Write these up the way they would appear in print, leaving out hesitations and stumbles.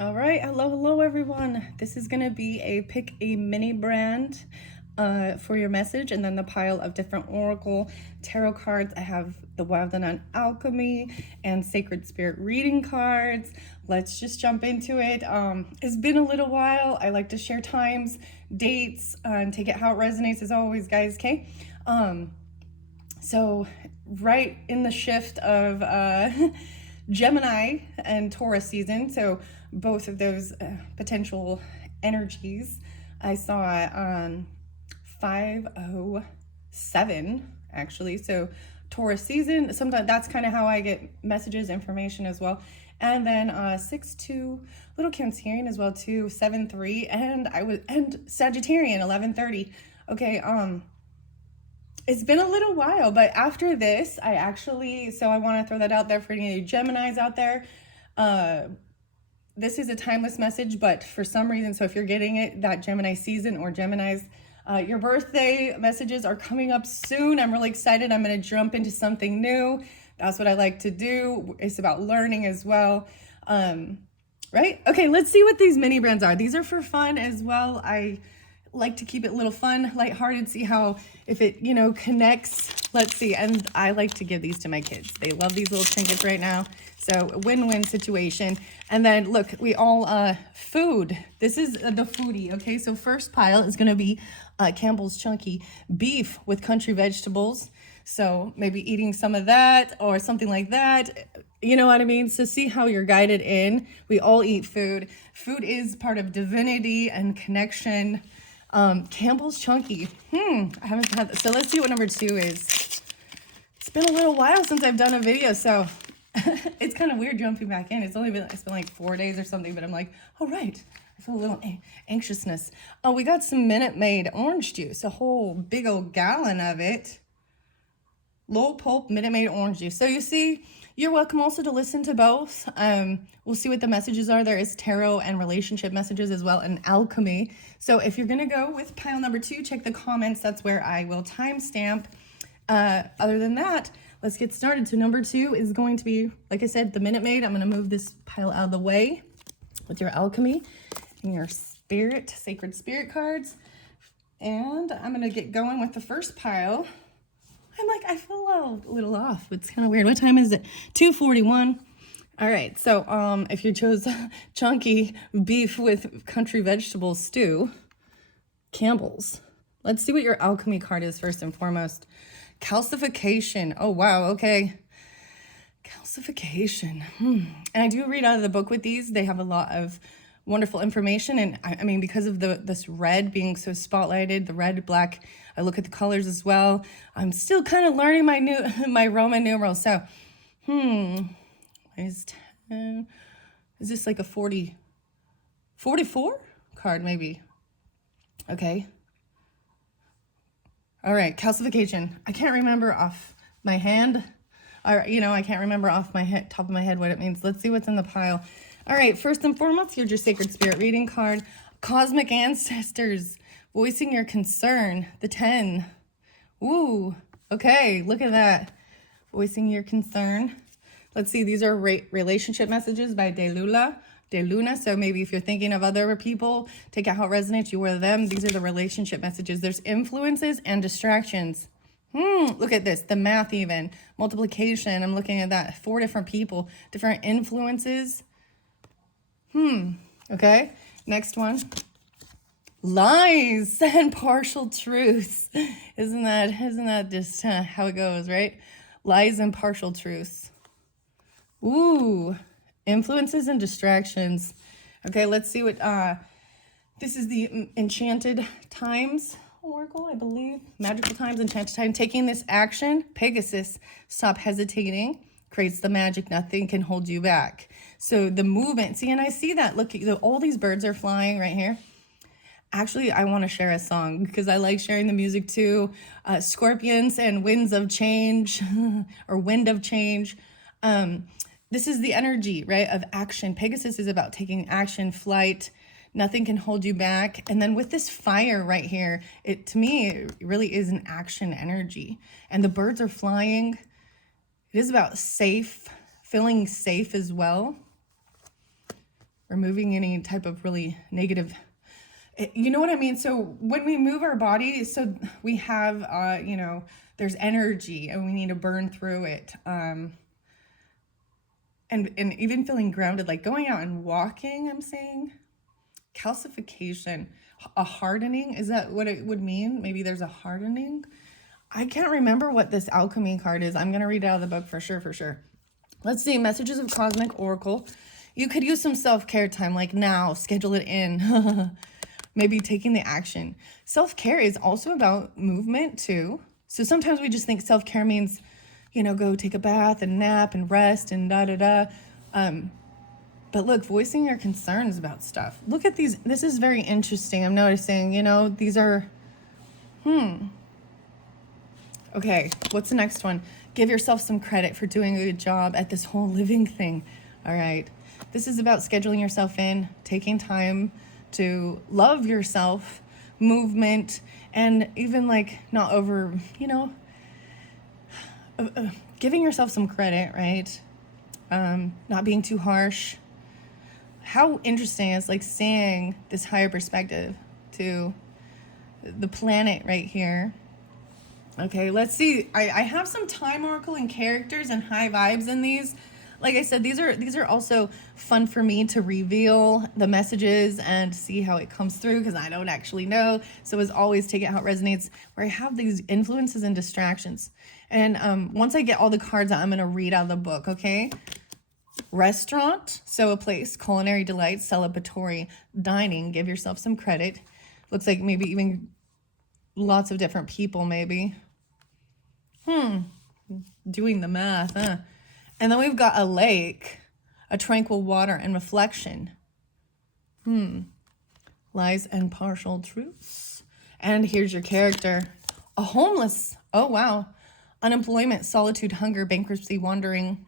All right, hello everyone. This is gonna be a pick a mini brand for your message, and then the pile of different oracle tarot cards. I have the Wild and Nun Alchemy and Sacred Spirit reading cards. Let's just jump into it. It's been a little while. I like to share times, dates, and take it how it resonates as always, guys. Okay. So right in the shift of Gemini and Taurus season, so both of those potential energies, I saw 507 actually. So Taurus season, sometimes that's kind of how I get messages, information as well. And then 6-2, little Cancerian as well too, 7-3, and Sagittarian 11:30. Okay, it's been a little while, but after this, I want to throw that out there for any Geminis out there. This is a timeless message, but for some reason, so if you're getting it, that Gemini season or Geminis, your birthday messages are coming up soon. I'm really excited. I'm going to jump into something new. That's what I like to do. It's about learning as well. Right? Okay, let's see what these mini brands are. These are for fun as well. I like to keep it a little fun, lighthearted, see how, if it, connects. Let's see. And I like to give these to my kids. They love these little trinkets right now. So win-win situation. And then look, we all, food. This is the foodie, okay? So first pile is going to be Campbell's Chunky beef with country vegetables. So maybe eating some of that or something like that. You know what I mean? So see how you're guided in. We all eat food. Food is part of divinity and connection. Campbell's Chunky. I haven't had that. So let's see what number 2 is. It's been a little while since I've done a video, so it's kind of weird jumping back in. It's been like 4 days or something, but I'm like, all right. I feel a little anxiousness. Oh, we got some Minute Maid orange juice, a whole big old gallon of it. Low pulp Minute Maid orange juice. So you see, you're welcome also to listen to both. We'll see what the messages are. There is tarot and relationship messages as well, and alchemy. So if you're gonna go with pile number 2, check the comments. That's where I will timestamp. Other than that, let's get started. So number 2 is going to be, like I said, the Minute Maid. I'm gonna move this pile out of the way with your alchemy and your sacred spirit cards. And I'm gonna get going with the first pile. I'm like, I feel a little off. It's kind of weird. What time is it? 2:41. All right. So if you chose chunky beef with country vegetable stew, Campbell's. Let's see what your alchemy card is first and foremost. Calcification. Oh, wow. Okay. Calcification. And I do read out of the book with these. They have a lot of wonderful information, and I mean, because of this red being so spotlighted, the red, black, I look at the colors as well. I'm still kind of learning my Roman numerals. So is 10, is this like a 44 card maybe? Okay, all right. Calcification. I can't remember off my hand, or I can't remember off my head, top of my head, what it means. Let's see what's in the pile. All right, first and foremost, here's your Sacred Spirit reading card. Cosmic Ancestors, voicing your concern, the 10. Ooh, okay, look at that. Voicing your concern. Let's see, these are relationship messages by De Luna. So maybe if you're thinking of other people, take out how it resonates, you wear them. These are the relationship messages. There's influences and distractions. Look at this, the math even. Multiplication, I'm looking at that. 4 different people, different influences. Okay, next one. Lies and partial truths. Isn't that just how it goes, right? Lies and partial truths. Ooh, influences and distractions. Okay, let's see what, this is the Enchanted Times Oracle, I believe. Magical Times, Enchanted Time. Taking this action, Pegasus, stop hesitating. Creates the magic. Nothing can hold you back. So the movement, see, and I see that. Look, all these birds are flying right here. Actually, I want to share a song because I like sharing the music too. Scorpions and Winds of Change or Wind of Change. This is the energy, right, of action. Pegasus is about taking action, flight. Nothing can hold you back. And then with this fire right here, to me, it really is an action energy. And the birds are flying. It is about safe, feeling safe as well. removing any type of really negative, you know what I mean? So when we move our body, so we have, there's energy and we need to burn through it. And even feeling grounded, like going out and walking, I'm saying calcification, a hardening. Is that what it would mean? Maybe there's a hardening. I can't remember what this alchemy card is. I'm going to read it out of the book for sure. Let's see. Messages of Cosmic Oracle. You could use some self-care time, like now, schedule it in. Maybe taking the action. Self-care is also about movement too. So sometimes we just think self-care means, go take a bath and nap and rest and da-da-da. But look, voicing your concerns about stuff. Look at these. This is very interesting. I'm noticing, these are, Okay, what's the next one? Give yourself some credit for doing a good job at this whole living thing. All right. This is about scheduling yourself in, taking time to love yourself, movement, and even like not over, giving yourself some credit, right? Not being too harsh. How interesting is like seeing this higher perspective to the planet right here. Okay, let's see. I have some time oracle and characters and high vibes in these. Like I said, these are also fun for me to reveal the messages and see how it comes through because I don't actually know. So as always, take it how it resonates, where I have these influences and distractions. And once I get all the cards out, I'm going to read out of the book, okay? Restaurant, so a place, culinary delight, celebratory dining, give yourself some credit. Looks like maybe even lots of different people, maybe. Doing the math, huh? And then we've got a lake, a tranquil water and reflection. Lies and partial truths. And here's your character. A homeless. Oh, wow. Unemployment, solitude, hunger, bankruptcy, wandering.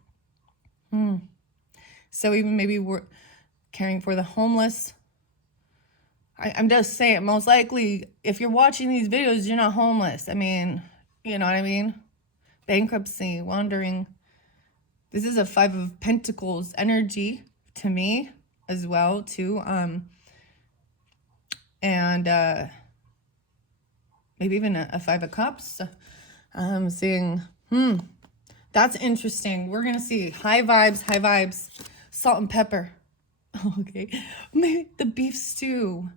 So even maybe we're caring for the homeless. I'm just saying, most likely, if you're watching these videos, you're not homeless. I mean, you know what I mean? Bankruptcy, wandering. This is a 5 of Pentacles energy to me as well, too. And maybe even a 5 of Cups. I'm seeing, that's interesting. We're going to see high vibes, salt and pepper. Okay. Maybe the beef stew.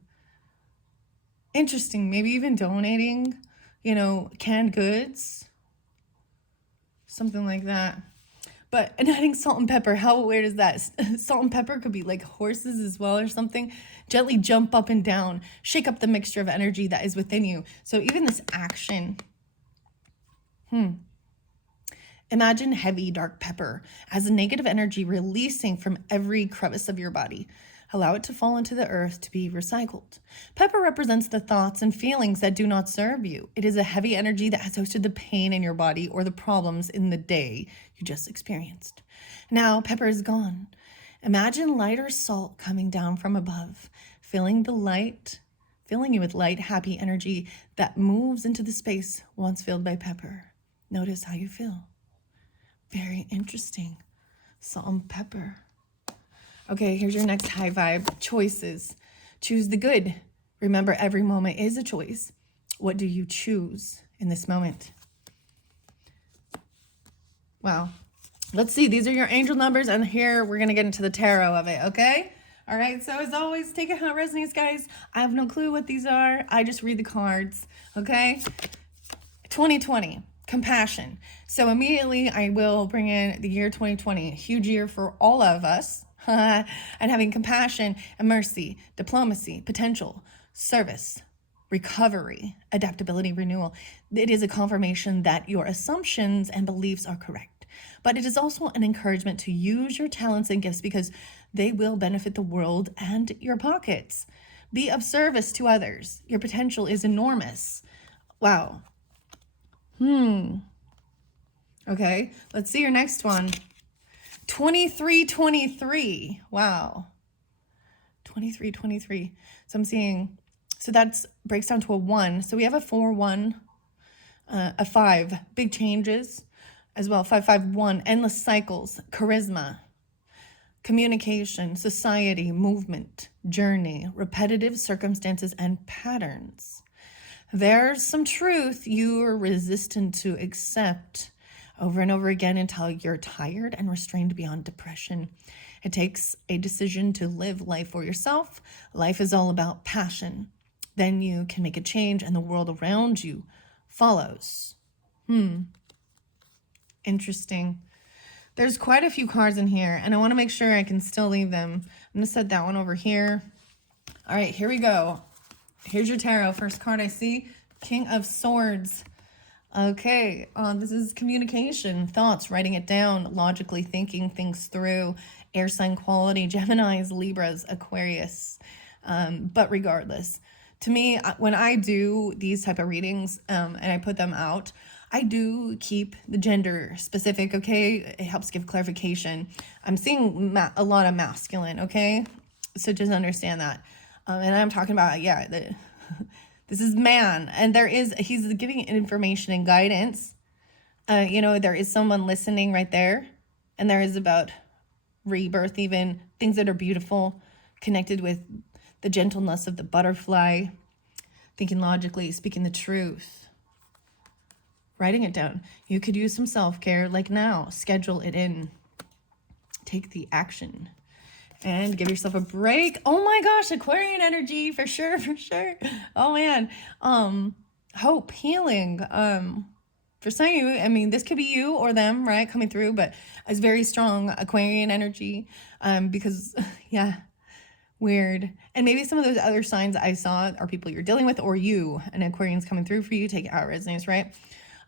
Interesting. Maybe even donating, canned goods. Something like that. But and adding salt and pepper, how weird is that? Salt and pepper could be like horses as well or something. Gently jump up and down. Shake up the mixture of energy that is within you. So even this action. Imagine heavy dark pepper as a negative energy releasing from every crevice of your body. Allow it to fall into the earth to be recycled. Pepper represents the thoughts and feelings that do not serve you. It is a heavy energy that has hosted the pain in your body or the problems in the day you just experienced. Now, pepper is gone. Imagine lighter salt coming down from above, filling you with light, happy energy that moves into the space once filled by pepper. Notice how you feel. Very interesting. Salt and pepper. Okay, here's your next high vibe. Choices. Choose the good. Remember, every moment is a choice. What do you choose in this moment? Wow. Let's see. These are your angel numbers, and here we're going to get into the tarot of it, okay? All right, so as always, take it how it resonates, guys. I have no clue what these are. I just read the cards, okay? 2020. Compassion. So immediately I will bring in the year 2020, a huge year for all of us, and having compassion and mercy, diplomacy, potential, service, recovery, adaptability, renewal. It is a confirmation that your assumptions and beliefs are correct, but it is also an encouragement to use your talents and gifts because they will benefit the world and your pockets. Be of service to others. Your potential is enormous. Wow. Okay, let's see your next one. 2323. Wow. 2323. So I'm seeing, so that's breaks down to a 1. So we have a 4-1, a 5, big changes as well. 5-5-1, endless cycles, charisma, communication, society, movement, journey, repetitive circumstances, and patterns. There's some truth you're resistant to accept over and over again until you're tired and restrained beyond depression. It takes a decision to live life for yourself. Life is all about passion. Then you can make a change and the world around you follows. Interesting. There's quite a few cards in here, and I want to make sure I can still leave them. I'm going to set that one over here. All right, here we go. Here's your tarot. First card I see, King of Swords. Okay, this is communication, thoughts, writing it down, logically thinking things through, air sign quality, Geminis, Libras, Aquarius. But regardless, to me, when I do these type of readings and I put them out, I do keep the gender specific, okay? It helps give clarification. I'm seeing a lot of masculine, okay? So just understand that. And I'm talking about, this is man, and he's giving information and guidance. There is someone listening right there, and there is about rebirth, even things that are beautiful, connected with the gentleness of the butterfly, thinking logically, speaking the truth, writing it down. You could use some self-care like now, schedule it in, take the action. And give yourself a break. Oh my gosh, Aquarian energy, for sure. Oh man. Hope, healing. For some of you, I mean, this could be you or them, right? Coming through, but it's very strong Aquarian energy. Because, weird. And maybe some of those other signs I saw are people you're dealing with, or you, and Aquarian's coming through for you. Take it out, resonance, right?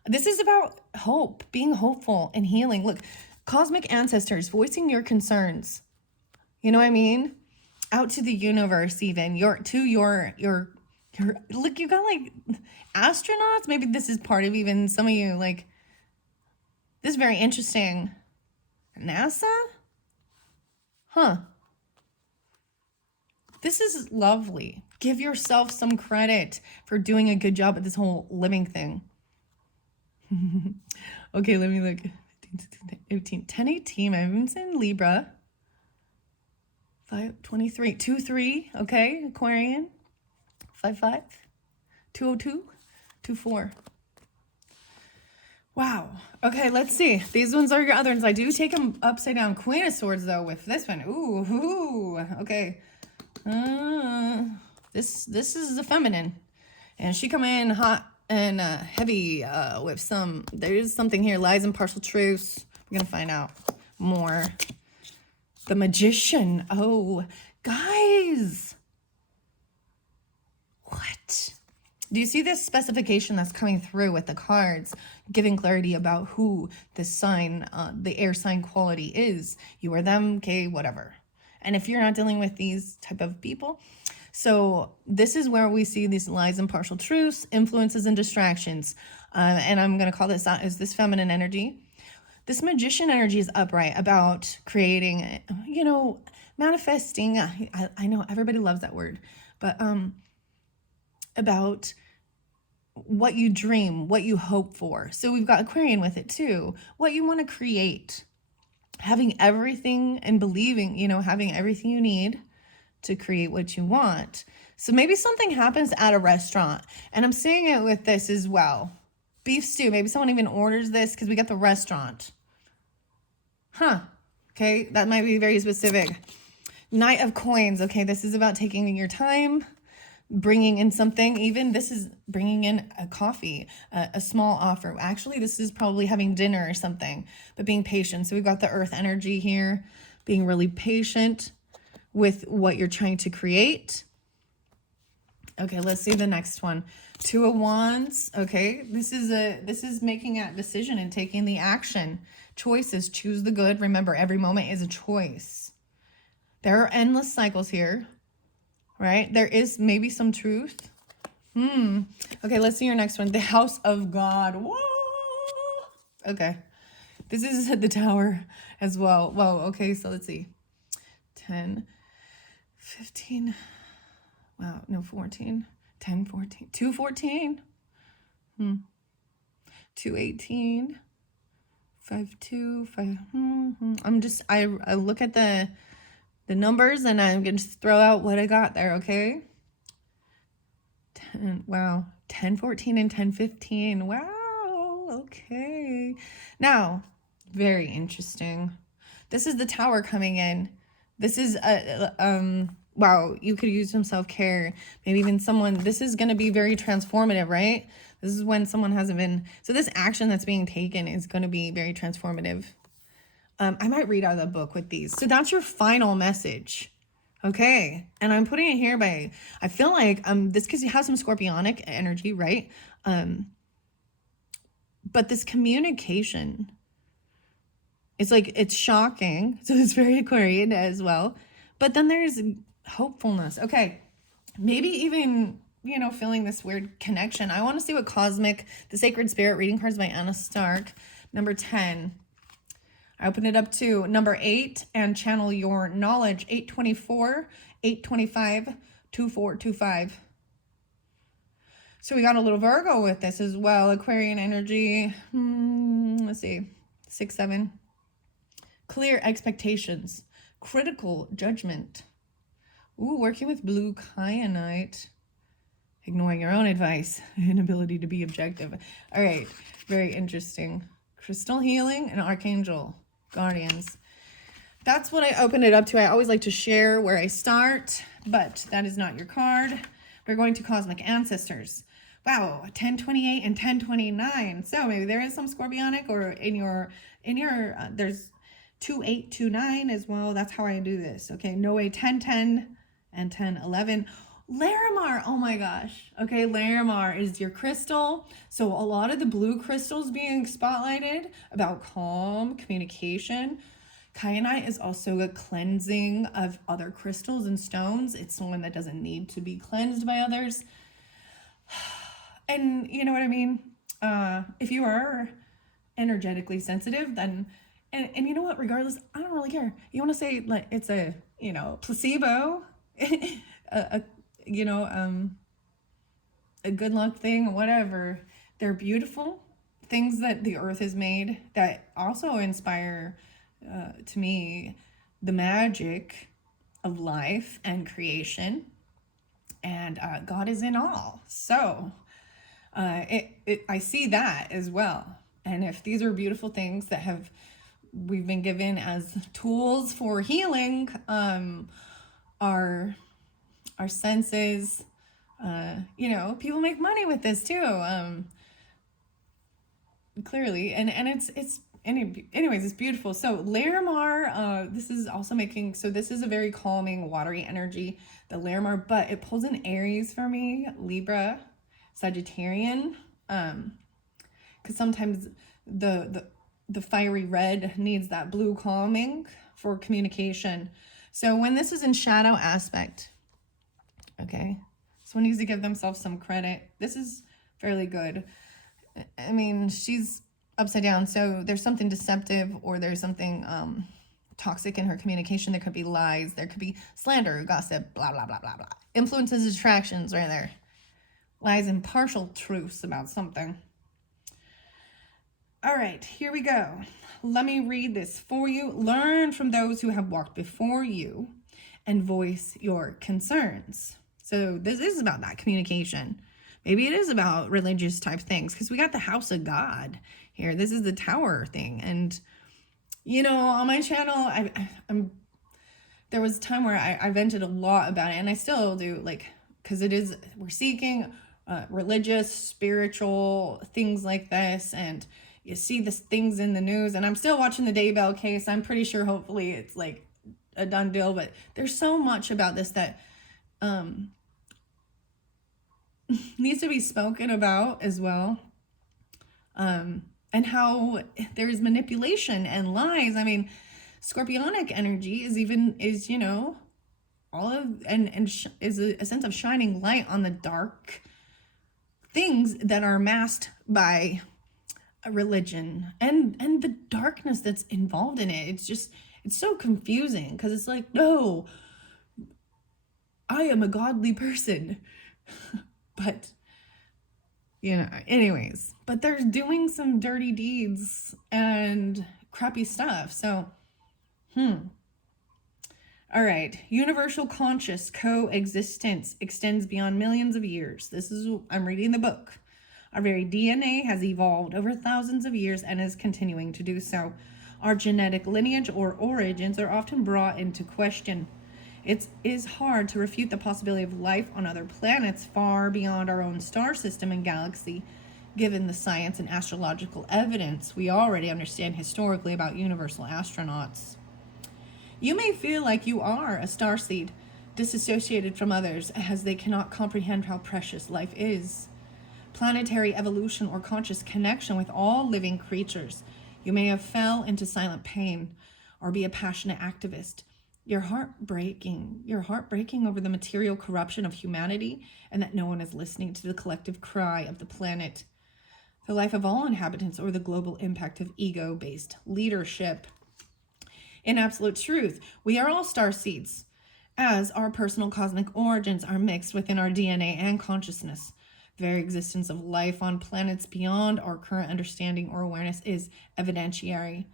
This is about hope, being hopeful and healing. Look, cosmic ancestors, voicing your concerns. You know what I mean? Out to the universe, even your look, you got like astronauts. Maybe this is part of even some of you, like, this is very interesting. NASA? This is lovely. Give yourself some credit for doing a good job at this whole living thing. Okay, let me look. 10/18. I'm in Libra. 5/23, 2/3, okay, Aquarian, 5/5, 2/02, 2/4. Wow. Okay, let's see. These ones are your other ones. I do take them upside down. Queen of Swords, though, with this one. Ooh, okay. This is the feminine, and she come in hot and heavy with some. There's something here. Lies and partial truths. We're gonna find out more. The Magician. Oh, guys. What? Do you see this specification that's coming through with the cards, giving clarity about who this sign, the air sign quality is? You or them, okay, whatever. And if you're not dealing with these type of people, so this is where we see these lies and partial truths, influences and distractions. And I'm going to call this out as this feminine energy. This Magician energy is upright, about creating, manifesting. I know everybody loves that word, but about what you dream, what you hope for. So we've got Aquarian with it too. What you want to create, having everything and believing, having everything you need to create what you want. So maybe something happens at a restaurant, and I'm seeing it with this as well. Beef stew. Maybe someone even orders this because we got the restaurant. Okay, that might be very specific. Knight of Coins. Okay, this is about taking your time, bringing in something. Even this is bringing in a coffee, a small offer. Actually, this is probably having dinner or something, but being patient. So we've got the earth energy here, being really patient with what you're trying to create. Okay, let's see the next one. Two of Wands. Okay, this is making a decision and taking the action. Choices. Choose the good. Remember, every moment is a choice. There are endless cycles here, right? There is maybe some truth. Okay, let's see your next one. The House of God. Whoa. Okay, this is the Tower as well. Whoa. Okay, so let's see. 10, 15. Wow, no, 14, 10, 14, 214, 218, 5 2 5. I look at the numbers and I'm gonna just throw out what I got there. Okay. 10, wow, 10 14 and 10 15. Wow. Okay. Now, very interesting. This is the Tower coming in. This is wow, you could use some self-care. Maybe even someone, this is going to be very transformative, right? This is when someone hasn't been, so this action that's being taken is going to be very transformative. I might read out of the book with these. So that's your final message. Okay. And I'm putting it here by, I feel like this because it has some scorpionic energy, right? But this communication, it's like, it's shocking. So it's very Aquarian as well. But then there's hopefulness. Okay. Maybe even, feeling this weird connection. I want to see what Cosmic, the Sacred Spirit reading cards by Anna Stark, number 10. I open it up to number 8 and channel your knowledge, 824, 825, 2425. So we got a little Virgo with this as well. Aquarian energy. Let's see. 6 7. Clear expectations. Critical judgment. Ooh, working with blue kyanite. Ignoring your own advice. Inability to be objective. All right. Very interesting. Crystal healing and archangel guardians. That's what I opened it up to. I always like to share where I start, but that is not your card. We're going to cosmic ancestors. Wow, 1028 and 1029. So maybe there is some scorpionic, or in your there's 2829 as well. That's how I do this. Okay, Noe 1010 and 1011. Larimar, oh my gosh. Okay, Larimar is your crystal. So a lot of the blue crystals being spotlighted about calm communication. Kyanite is also a cleansing of other crystals and stones. It's one that doesn't need to be cleansed by others. And you know what I mean? If you are energetically sensitive, then, and you know what, regardless, I don't really care. You want to say like it's a, placebo, a good luck thing, whatever. They're beautiful things that the earth has made that also inspire, to me, the magic of life and creation. And God is in all. So I see that as well. And if these are beautiful things that we've been given as tools for healing, our senses, people make money with this too, clearly, and anyways, it's beautiful. So Larimar, this is also this is a very calming, watery energy, the Larimar, but it pulls in Aries for me, Libra, Sagittarian, because sometimes the fiery red needs that blue calming for communication. So when this is in shadow aspect, okay, someone needs to give themselves some credit. This is fairly good. I mean, she's upside down, so there's something deceptive, or there's something toxic in her communication. There could be lies, there could be slander, gossip, blah, blah, blah, blah, blah. Influences, distractions right there. Lies and partial truths about something. All right, here we go. Let me read this for you. Learn from those who have walked before you and voice your concerns. So this is about that communication. Maybe it is about religious type things, because we got the house of God here. This is the Tower thing. And, on my channel, there was a time where I vented a lot about it, and I still do, because we're seeking religious, spiritual things like this, and you see these things in the news, and I'm still watching the Daybell case. I'm pretty sure hopefully it's like a done deal, but there's so much about this that needs to be spoken about as well, and how there's manipulation and lies. I mean, scorpionic energy is all of is a sense of shining light on the dark things that are masked by a religion and the darkness that's involved in it. It's so confusing, because it's like, no, I am a godly person. But Anyways, but they're doing some dirty deeds and crappy stuff. So, all right. Universal conscious coexistence extends beyond millions of years. I'm reading the book. Our very DNA has evolved over thousands of years and is continuing to do so. Our genetic lineage or origins are often brought into question. It is hard to refute the possibility of life on other planets far beyond our own star system and galaxy, given the science and astrological evidence we already understand historically about universal astronauts. You may feel like you are a starseed, disassociated from others, as they cannot comprehend how precious life is. Planetary evolution or conscious connection with all living creatures. You may have fell into silent pain or be a passionate activist. Your heart breaking over the material corruption of humanity and that no one is listening to the collective cry of the planet, the life of all inhabitants, or the global impact of ego-based leadership. In absolute truth, we are all star seeds, as our personal cosmic origins are mixed within our DNA and consciousness. The very existence of life on planets beyond our current understanding or awareness is evidentiary.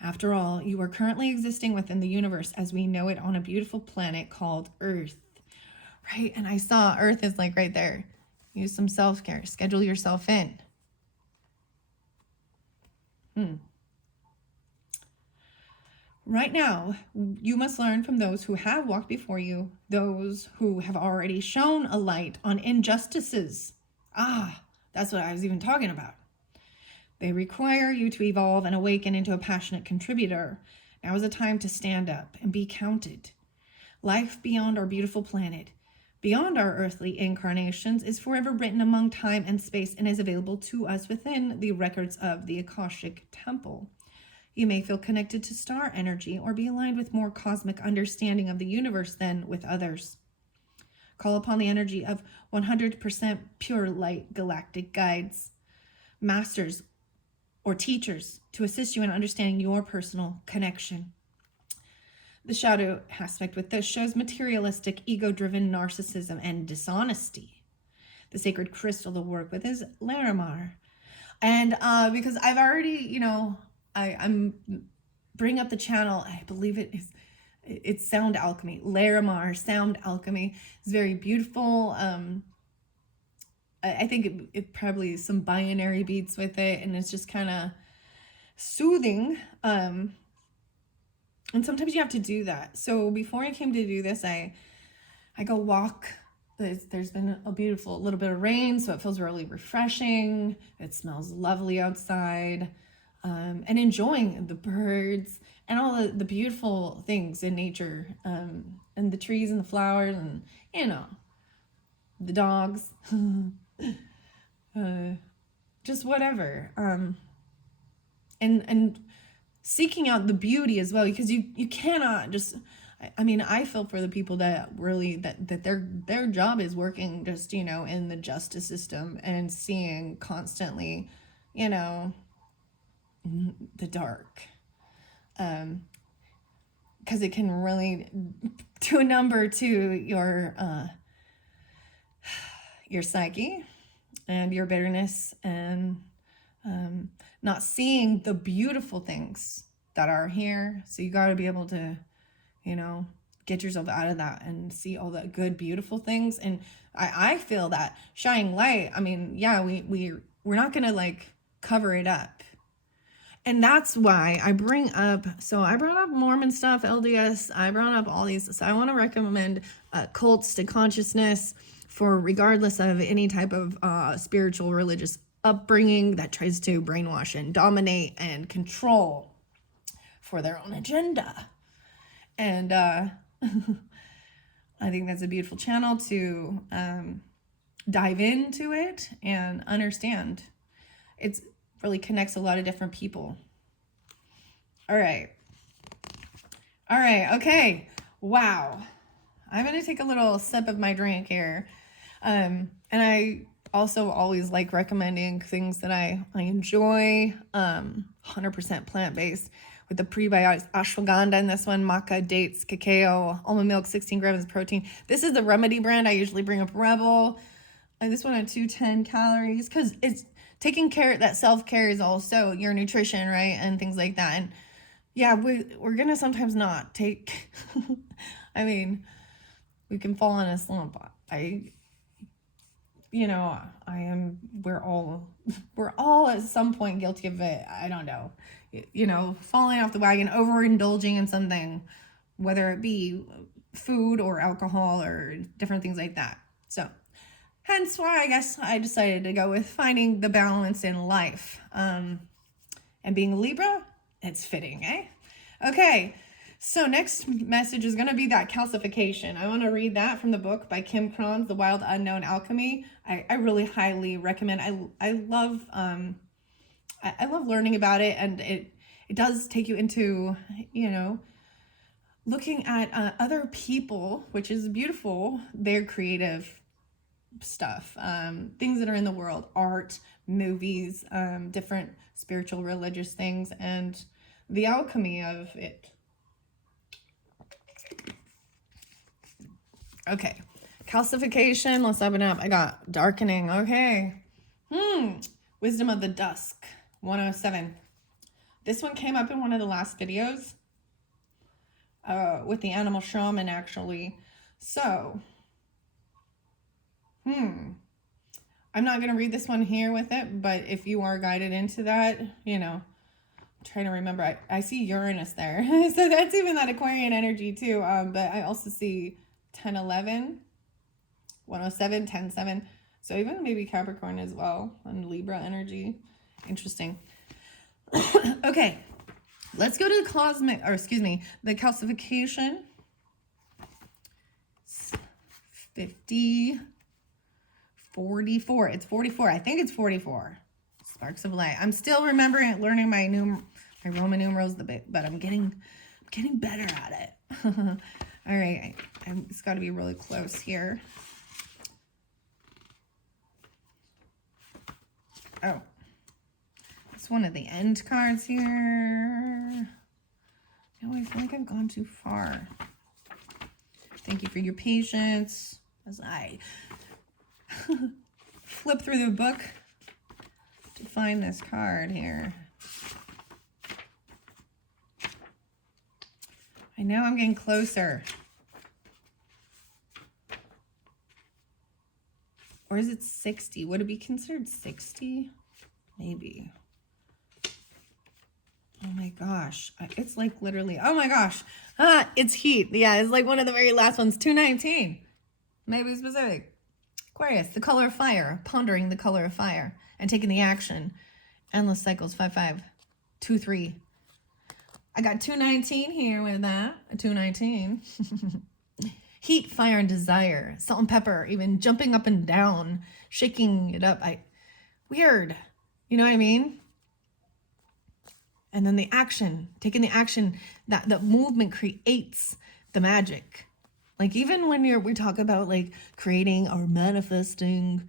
After all, you are currently existing within the universe as we know it on a beautiful planet called Earth. Right? And I saw Earth is like right there. Use some self-care. Schedule yourself in. Right now, you must learn from those who have walked before you, those who have already shone a light on injustices. That's what I was even talking about. They require you to evolve and awaken into a passionate contributor. Now is a time to stand up and be counted. Life beyond our beautiful planet, beyond our earthly incarnations, is forever written among time and space and is available to us within the records of the Akashic Temple. You may feel connected to star energy or be aligned with more cosmic understanding of the universe than with others. Call upon the energy of 100% pure light galactic guides, masters, or teachers to assist you in understanding your personal connection. The shadow aspect with this shows materialistic, ego-driven narcissism and dishonesty. The sacred crystal to work with is Larimar. And because I've already, I'm bring up the channel, I believe it's Sound Alchemy. Larimar, Sound Alchemy. It's very beautiful. I think it probably some binary beats with it, and it's just kind of soothing. And sometimes you have to do that. So before I came to do this, I go walk. There's been a beautiful little bit of rain, so it feels really refreshing. It smells lovely outside. And enjoying the birds and all the beautiful things in nature, and the trees and the flowers and, the dogs, just whatever. And seeking out the beauty as well, because you cannot just, I feel for the people that really, that their job is working just, in the justice system and seeing constantly, the dark, because it can really do a number to your psyche and your bitterness, and not seeing the beautiful things that are here. So you got to be able to get yourself out of that and see all the good beautiful things. And I feel that shining light, we're not gonna cover it up. And that's why I brought up Mormon stuff, LDS, I brought up all these. So I want to recommend Cults to Consciousness for regardless of any type of spiritual, religious upbringing that tries to brainwash and dominate and control for their own agenda. And I think that's a beautiful channel to dive into it and understand. It's really connects a lot of different people. All right. Okay. Wow. I'm going to take a little sip of my drink here. And I also always like recommending things that I enjoy. 100% plant-based with the prebiotics, ashwagandha in this one, maca, dates, cacao, almond milk, 16 grams of protein. This is the Remedy brand. I usually bring up Rebel. this one at 210 calories, because it's taking care, that self-care is also your nutrition, right? And things like that. And yeah, we're gonna sometimes not take, I mean, we can fall in a slump. We're all at some point guilty of it. I don't know, falling off the wagon, overindulging in something, whether it be food or alcohol or different things like that. So hence why I guess I decided to go with finding the balance in life. And being a Libra, it's fitting, eh? Okay, so next message is going to be that calcification. I want to read that from the book by Kim Krans, The Wild Unknown Alchemy. I really highly recommend. I love I love learning about it, and it does take you into, looking at other people, which is beautiful, their creative stuff, things that are in the world, art, movies, different spiritual, religious things, and the alchemy of it. Okay, calcification, let's open up. I got darkening. Okay. Wisdom of the Dusk, 107. This one came up in one of the last videos with the animal shaman, actually. So, I'm not going to read this one here with it, but if you are guided into that, I'm trying to remember. I see Uranus there. So that's even that Aquarian energy too. But I also see 1011, 107, 10-7. So even maybe Capricorn as well, and Libra energy. Interesting. Okay, let's go to the calcification. 50, 44. It's 44. I think it's 44. Sparks of light. I'm still learning my Roman numerals a bit, but I'm getting better at it. All right, it's got to be really close here. Oh, it's one of the end cards here. No, I feel like I've gone too far. Thank you for your patience as I flip through the book to find this card here. I know I'm getting closer. Or is it 60? Would it be considered 60? Maybe. Oh my gosh. It's like literally, oh my gosh. It's heat. Yeah, it's like one of the very last ones. 219. Maybe specific. Aquarius, the color of fire. Pondering the color of fire. And taking the action. Endless cycles. 5-5. 2-3. I got 219 here with that. 219. Heat, fire, and desire. Salt and pepper, even jumping up and down, shaking it up. Weird. You know what I mean? And then the action, taking the action, that the movement creates the magic. Like even when we talk about like creating or manifesting,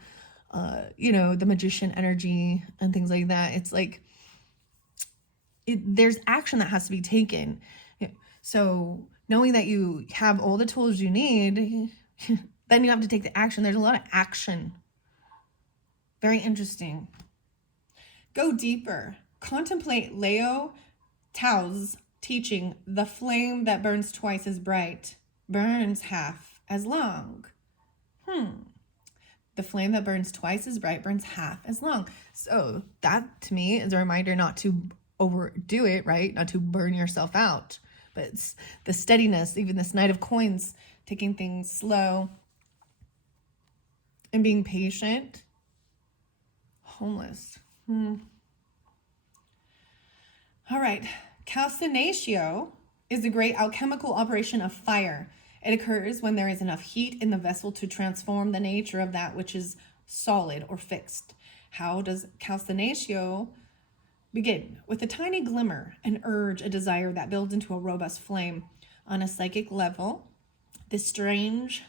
the magician energy and things like that. It's like, there's action that has to be taken. So knowing that you have all the tools you need, then you have to take the action. There's a lot of action. Very interesting. Go deeper. Contemplate Leo Tao's teaching, the flame that burns twice as bright, burns half as long. The flame that burns twice as bright burns half as long. So that to me is a reminder not to overdo it, right? Not to burn yourself out. But it's the steadiness, even this Knight of Coins, taking things slow and being patient. Homeless. All right. Calcinatio is the great alchemical operation of fire. It occurs when there is enough heat in the vessel to transform the nature of that which is solid or fixed. How does calcinatio begin? With a tiny glimmer, an urge, a desire that builds into a robust flame. On a psychic level, this stage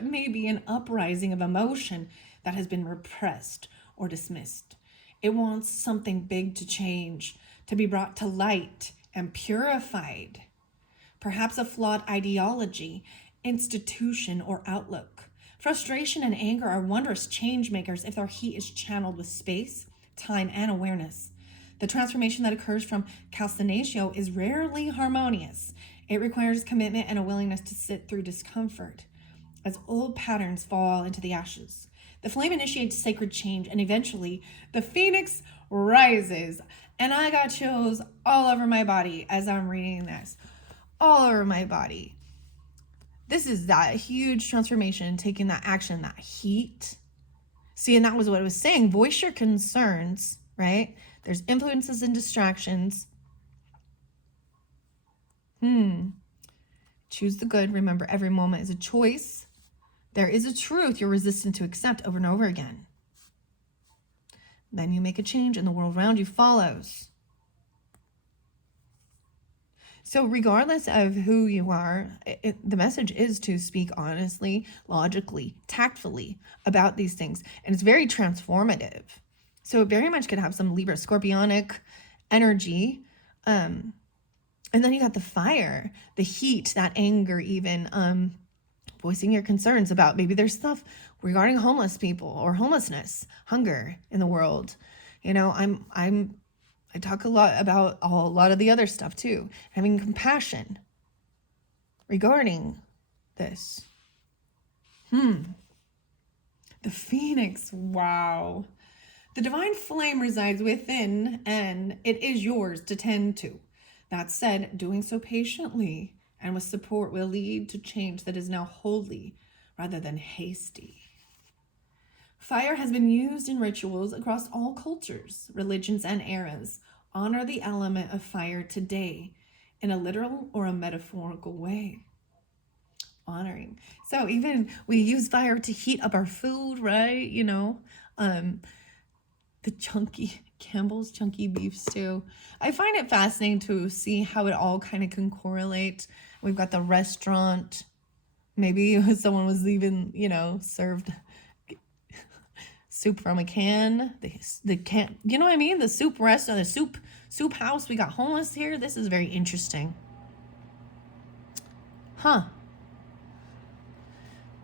may be an uprising of emotion that has been repressed or dismissed. It wants something big to change, to be brought to light and purified. Perhaps a flawed ideology, institution, or outlook. Frustration and anger are wondrous change makers if their heat is channeled with space, time, and awareness. The transformation that occurs from calcinatio is rarely harmonious. It requires commitment and a willingness to sit through discomfort as old patterns fall into the ashes. The flame initiates sacred change, and eventually the phoenix rises. And I got chills all over my body as I'm reading this. All over my body. This is that huge transformation, taking that action, that heat. See, and that was what I was saying. Voice your concerns, right? There's influences and distractions. Choose the good. Remember, every moment is a choice. There is a truth you're resistant to accept over and over again. Then you make a change and the world around you follows. So regardless of who you are, the message is to speak honestly, logically, tactfully about these things. And it's very transformative. So it very much could have some Libra Scorpionic energy. And then you got the fire, the heat, that anger even, voicing your concerns about maybe there's stuff regarding homeless people or homelessness, hunger in the world. You know, I talk a lot about a lot of the other stuff too. Having compassion regarding this. The phoenix, wow. The divine flame resides within and it is yours to tend to. That said, doing so patiently and with support will lead to change that is now holy rather than hasty. Fire has been used in rituals across all cultures, religions, and eras. Honor the element of fire today in a literal or a metaphorical way. Honoring. So even we use fire to heat up our food, right? You know, the Campbell's chunky beef stew. I find it fascinating to see how it all kind of can correlate. We've got the restaurant. Maybe someone was even, you know, served soup from a can. The can, you know what I mean? The soup restaurant, the soup house. We got homeless here. This is very interesting.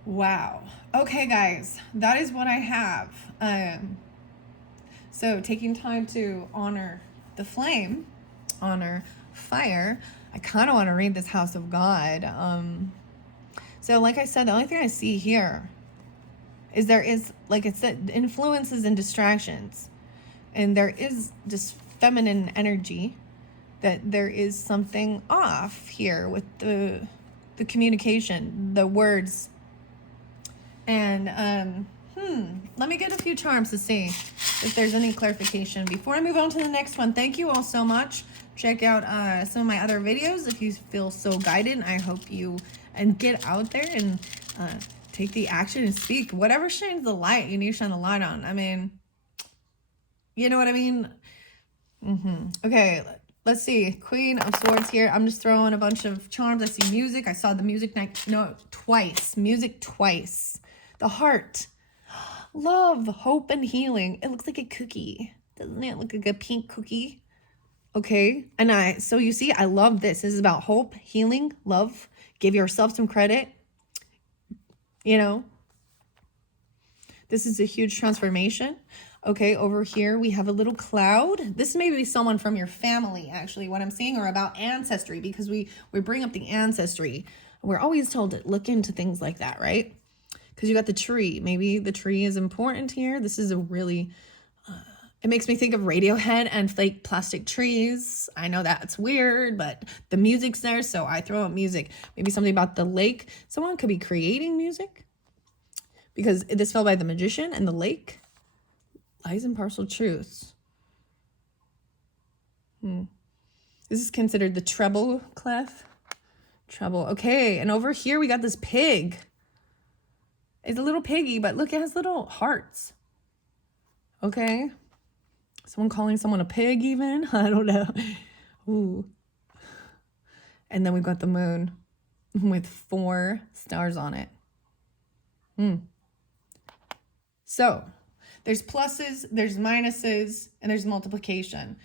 Wow. Okay, guys, that is what I have. So taking time to honor the flame, honor fire. I kind of want to read this House of God. So like I said, the only thing I see here is there is, like it said, influences and distractions. And there is this feminine energy that there is something off here with the communication, the words. And let me get a few charms to see if there's any clarification before I move on to the next one. Thank you all so much. Check out some of my other videos if you feel so guided. I hope you and get out there and take the action and speak. Whatever shines the light, you need to shine the light on. I mean, you know what I mean? Okay, let's see. Queen of Swords here. I'm just throwing a bunch of charms. I see music. I saw the music note twice. Music twice. The heart. Love, hope, and healing. It looks like a cookie. Doesn't it look like a pink cookie? Okay. And so you see, I love this. This is about hope, healing, love. Give yourself some credit. You know, this is a huge transformation. Okay, over here we have a little cloud. This may be someone from your family, actually, what I'm seeing, or about ancestry, because we bring up the ancestry. We're always told to look into things like that, right? Because you got the tree. Maybe the tree is important here. This is a really, it makes me think of Radiohead and fake plastic trees. I know that's weird, but the music's there, so I throw out music. Maybe something about the lake. Someone could be creating music, because this fell by the magician and the lake. Lies and partial truths. This is considered the treble clef. Treble. Okay, and over here we got this pig. It's a little piggy, but look, it has little hearts. Okay. Someone calling someone a pig even? I don't know. Ooh. And then we've got the moon with 4 stars on it. So there's pluses, there's minuses, and there's multiplication.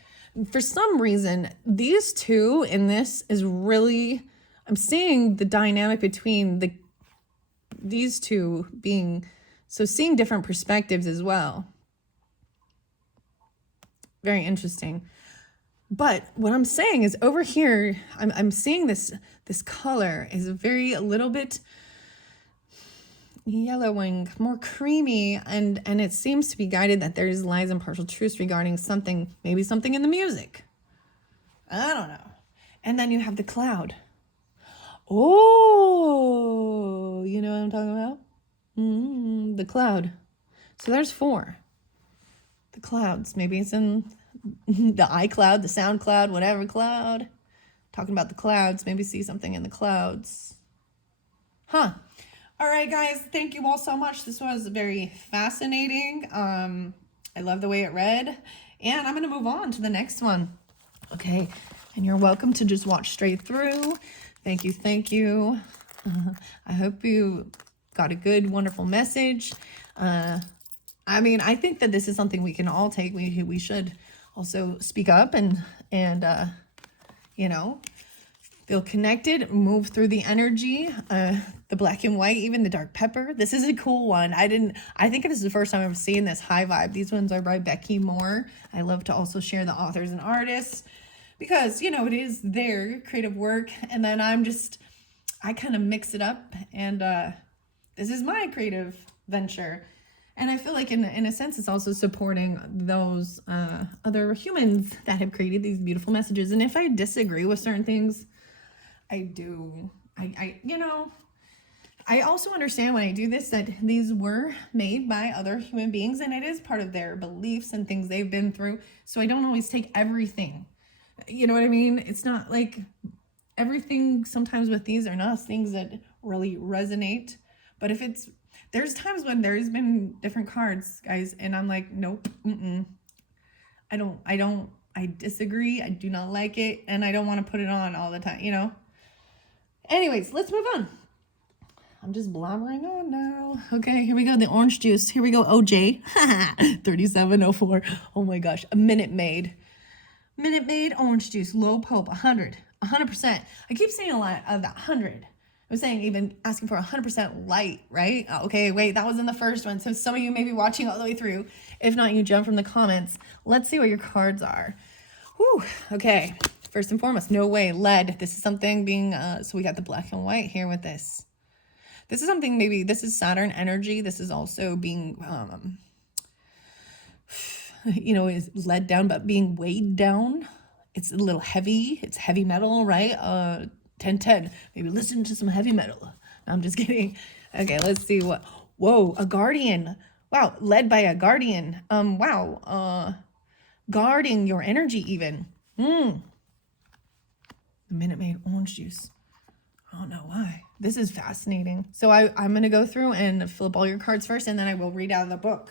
For some reason, these two in this is really, I'm seeing the dynamic between the these two being, so seeing different perspectives as well. Very interesting. But what I'm saying is over here, I'm seeing this color is a little bit yellowing, more creamy, and it seems to be guided that there's lies and partial truths regarding something, maybe something in the music. I don't know. And then you have the cloud. Oh, you know what I'm talking about? The cloud. So there's 4. The clouds. Maybe it's in the iCloud, the SoundCloud, whatever cloud. Talking about the clouds. Maybe see something in the clouds. Huh. All right, guys. Thank you all so much. This was very fascinating. I love the way it read. And I'm going to move on to the next one. Okay. And you're welcome to just watch straight through. Thank you. Thank you. I hope you got a good, wonderful message. I mean, I think that this is something we can all take. We should also speak up and you know, feel connected, move through the energy, the black and white, even the dark pepper. This is a cool one. I think this is the first time I've seen this high vibe. These ones are by Becky Moore. I love to also share the authors and artists because, you know, it is their creative work. And then I kind of mix it up and this is my creative venture. And I feel like in a sense, it's also supporting those other humans that have created these beautiful messages. And if I disagree with certain things, I do. You know, I also understand when I do this that these were made by other human beings and it is part of their beliefs and things they've been through. So I don't always take everything. You know what I mean? It's not like everything sometimes with these are not things that really resonate. But if there's times when there's been different cards, guys, and I'm like, nope, I disagree. I do not like it. And I don't want to put it on all the time, you know? Anyways, let's move on. I'm just blabbering on now. Okay, here we go. The orange juice. Here we go. OJ. 3704. Oh my gosh. A Minute Maid. Minute Maid orange juice. Low pulp. 100%. I keep saying a lot of that 100. I was saying even asking for 100% light, right? Okay, wait, that was in the first one. So some of you may be watching all the way through. If not, you jump from the comments. Let's see what your cards are. Whew, okay. First and foremost, no way, lead. This is something being, so we got the black and white here with this. This is something maybe, this is Saturn energy. This is also being, you know, is led down, but being weighed down. It's a little heavy. It's heavy metal, right? 1010. Maybe listen to some heavy metal. No, I'm just kidding. Okay, let's see what. Whoa, a guardian. Wow, led by a guardian. Wow. Guarding your energy even. The Minute Maid orange juice. I don't know why. This is fascinating. So I'm going to go through and flip all your cards first, and then I will read out of the book.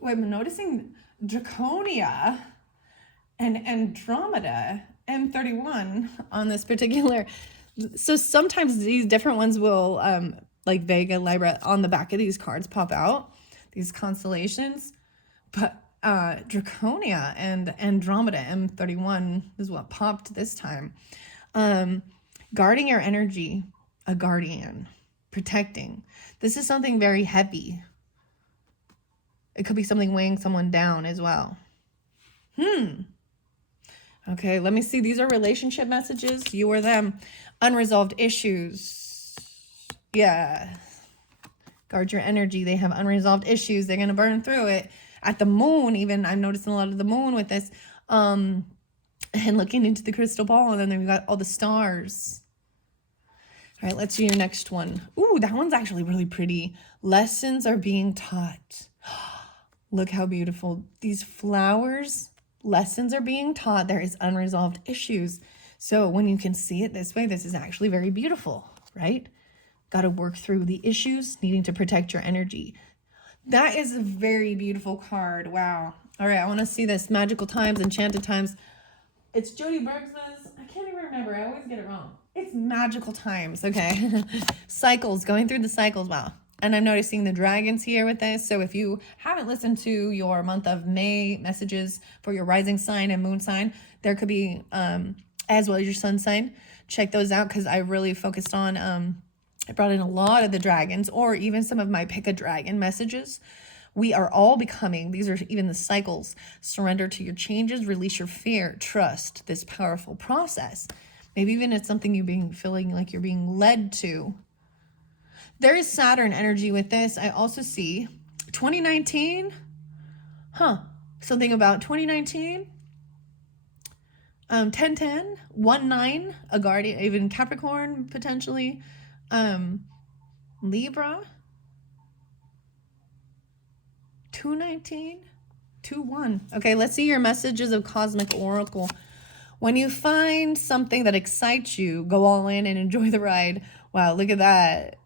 Wait, I'm noticing Draconia and Andromeda M31 on this particular. So sometimes these different ones will, like Vega, Libra, on the back of these cards pop out, these constellations. But Draconia and Andromeda M31 is what popped this time. Guarding your energy, a guardian, protecting. This is something very heavy. It could be something weighing someone down as well. Okay, let me see. These are relationship messages. You or them. Unresolved issues. Yeah. Guard your energy. They have unresolved issues. They're going to burn through it. At the moon, even, I'm noticing a lot of the moon with this. And looking into the crystal ball. And then we've got all the stars. All right, let's do your next one. Ooh, that one's actually really pretty. Lessons are being taught. Look how beautiful. These flowers, lessons are being taught. There is unresolved issues. So when you can see it this way, this is actually very beautiful, right? Got to work through the issues, needing to protect your energy. That is a very beautiful card. Wow. All right, I want to see this. Magical Times, Enchanted Times. It's Jody Bergsma's. I can't even remember. I always get it wrong. It's Magical Times. Okay. Cycles, going through the cycles. Wow. And I'm noticing the dragons here with this. So if you haven't listened to your month of May messages for your rising sign and moon sign, there could be, as well as your sun sign, check those out because I really focused on I brought in a lot of the dragons, or even some of my pick a dragon messages. We are all becoming, these are even the cycles. Surrender to your changes, release your fear, trust this powerful process. Maybe even it's something feeling like you're being led to. There is Saturn energy with this. I also see 2019. Something about 2019. 1010, 19, a guardian, even Capricorn potentially. Libra. 219, 21. Okay, let's see your messages of Cosmic Oracle. When you find something that excites you, go all in and enjoy the ride. Wow, look at that.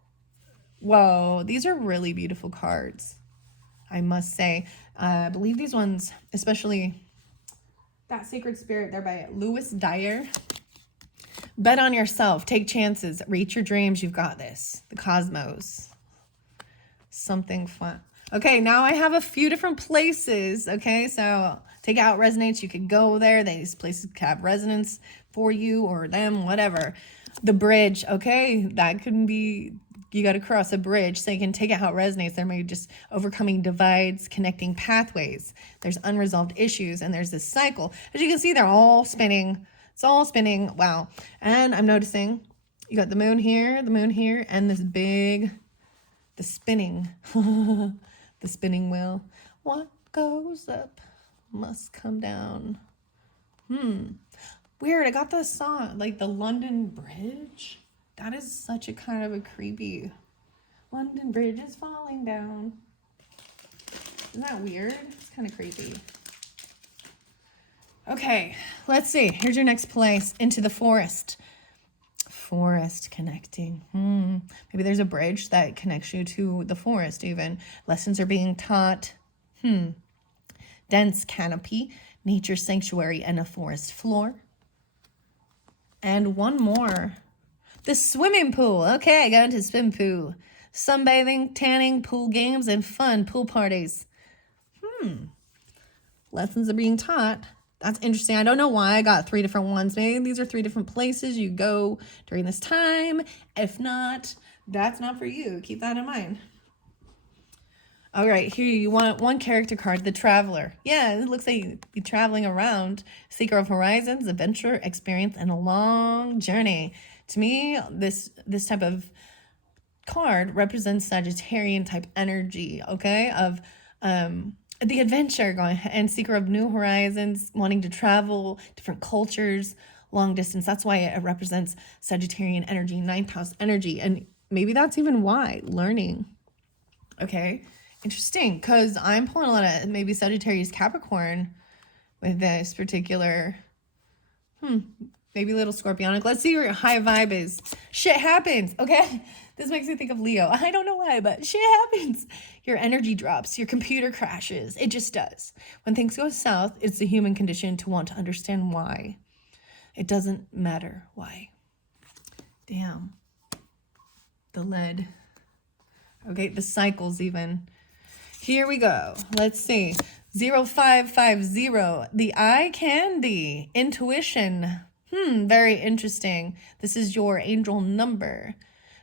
Whoa, these are really beautiful cards, I must say. I believe these ones, especially that Sacred Spirit there by Lewis Dyer. Bet on yourself, take chances, reach your dreams, you've got this. The Cosmos. Something fun. Okay, now I have a few different places. Okay, so take out resonates. You could go there. These places have resonance for you or them, whatever. The bridge. Okay, that could be, you got to cross a bridge. So you can take out how it resonates. There may be just overcoming divides, connecting pathways. There's unresolved issues, and there's this cycle. As you can see, they're all spinning. It's all spinning. Wow. And I'm noticing you got the moon here, and this big, the spinning. The spinning wheel. What goes up must come down. Weird. I got the song, like the London Bridge. That is such a kind of a creepy. London Bridge is falling down. Isn't that weird? It's kind of creepy. Okay, let's see. Here's your next place. Into the forest. Forest connecting. Maybe there's a bridge that connects you to the forest even. Lessons are being taught. Dense canopy, nature sanctuary, and a forest floor. And one more. The swimming pool. Okay, going to the swimming pool. Sunbathing, tanning, pool games, and fun pool parties. Lessons are being taught. That's interesting. I don't know why I got 3 different ones. Maybe these are 3 different places you go during this time. If not, that's not for you. Keep that in mind. All right, here you want one character card, the Traveler. Yeah, it looks like you're traveling around. Seeker of horizons, adventure, experience, and a long journey. To me, this type of card represents Sagittarian type energy, okay? Of the adventure going and seeker of new horizons, wanting to travel, different cultures, long distance. That's why it represents Sagittarian energy, 9th house energy. And maybe that's even why, learning. Okay, interesting, because I'm pulling a lot of maybe Sagittarius Capricorn with this particular, maybe a little Scorpionic. Let's see where your high vibe is. Shit happens, okay? This makes me think of Leo. I don't know why, but shit happens. Your energy drops, your computer crashes. It just does. When things go south, it's the human condition to want to understand why. It doesn't matter why. Damn. The lead. Okay, the cycles even. Here we go. Let's see. 0550. The eye candy. Intuition. Very interesting. This is your angel number.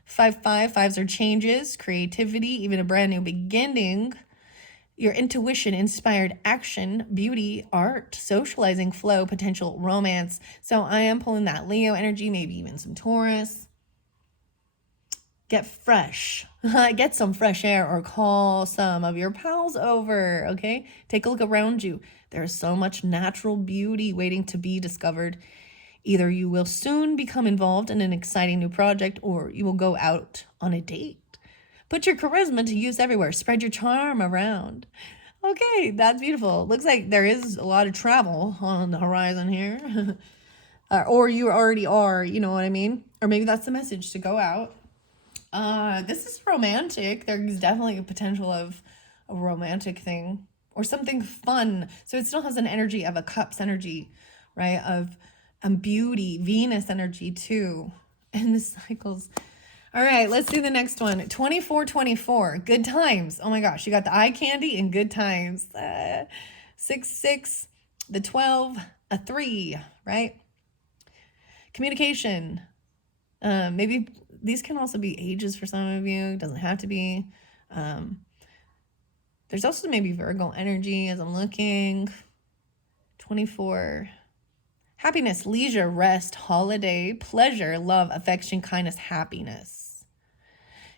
555s are changes, creativity, even a brand new beginning. Your intuition, inspired action, beauty, art, socializing, flow, potential romance. So I am pulling that Leo energy, maybe even some Taurus. Get fresh. Get some fresh air or call some of your pals over, okay? Take a look around you. There's so much natural beauty waiting to be discovered. Either you will soon become involved in an exciting new project or you will go out on a date. Put your charisma to use everywhere. Spread your charm around. Okay, that's beautiful. Looks like there is a lot of travel on the horizon here. Or you already are, you know what I mean? Or maybe that's the message, to go out. This is romantic. There's definitely a potential of a romantic thing or something fun. So it still has an energy of a cups energy, right? Of beauty, Venus energy too. And the cycles. All right, let's do the next one. 2424, good times. Oh my gosh, you got the eye candy and good times. 6, the 12, a 3, right? Communication. Maybe these can also be ages for some of you. It doesn't have to be. There's also maybe Virgo energy as I'm looking. 24. Happiness, leisure, rest, holiday, pleasure, love, affection, kindness, happiness.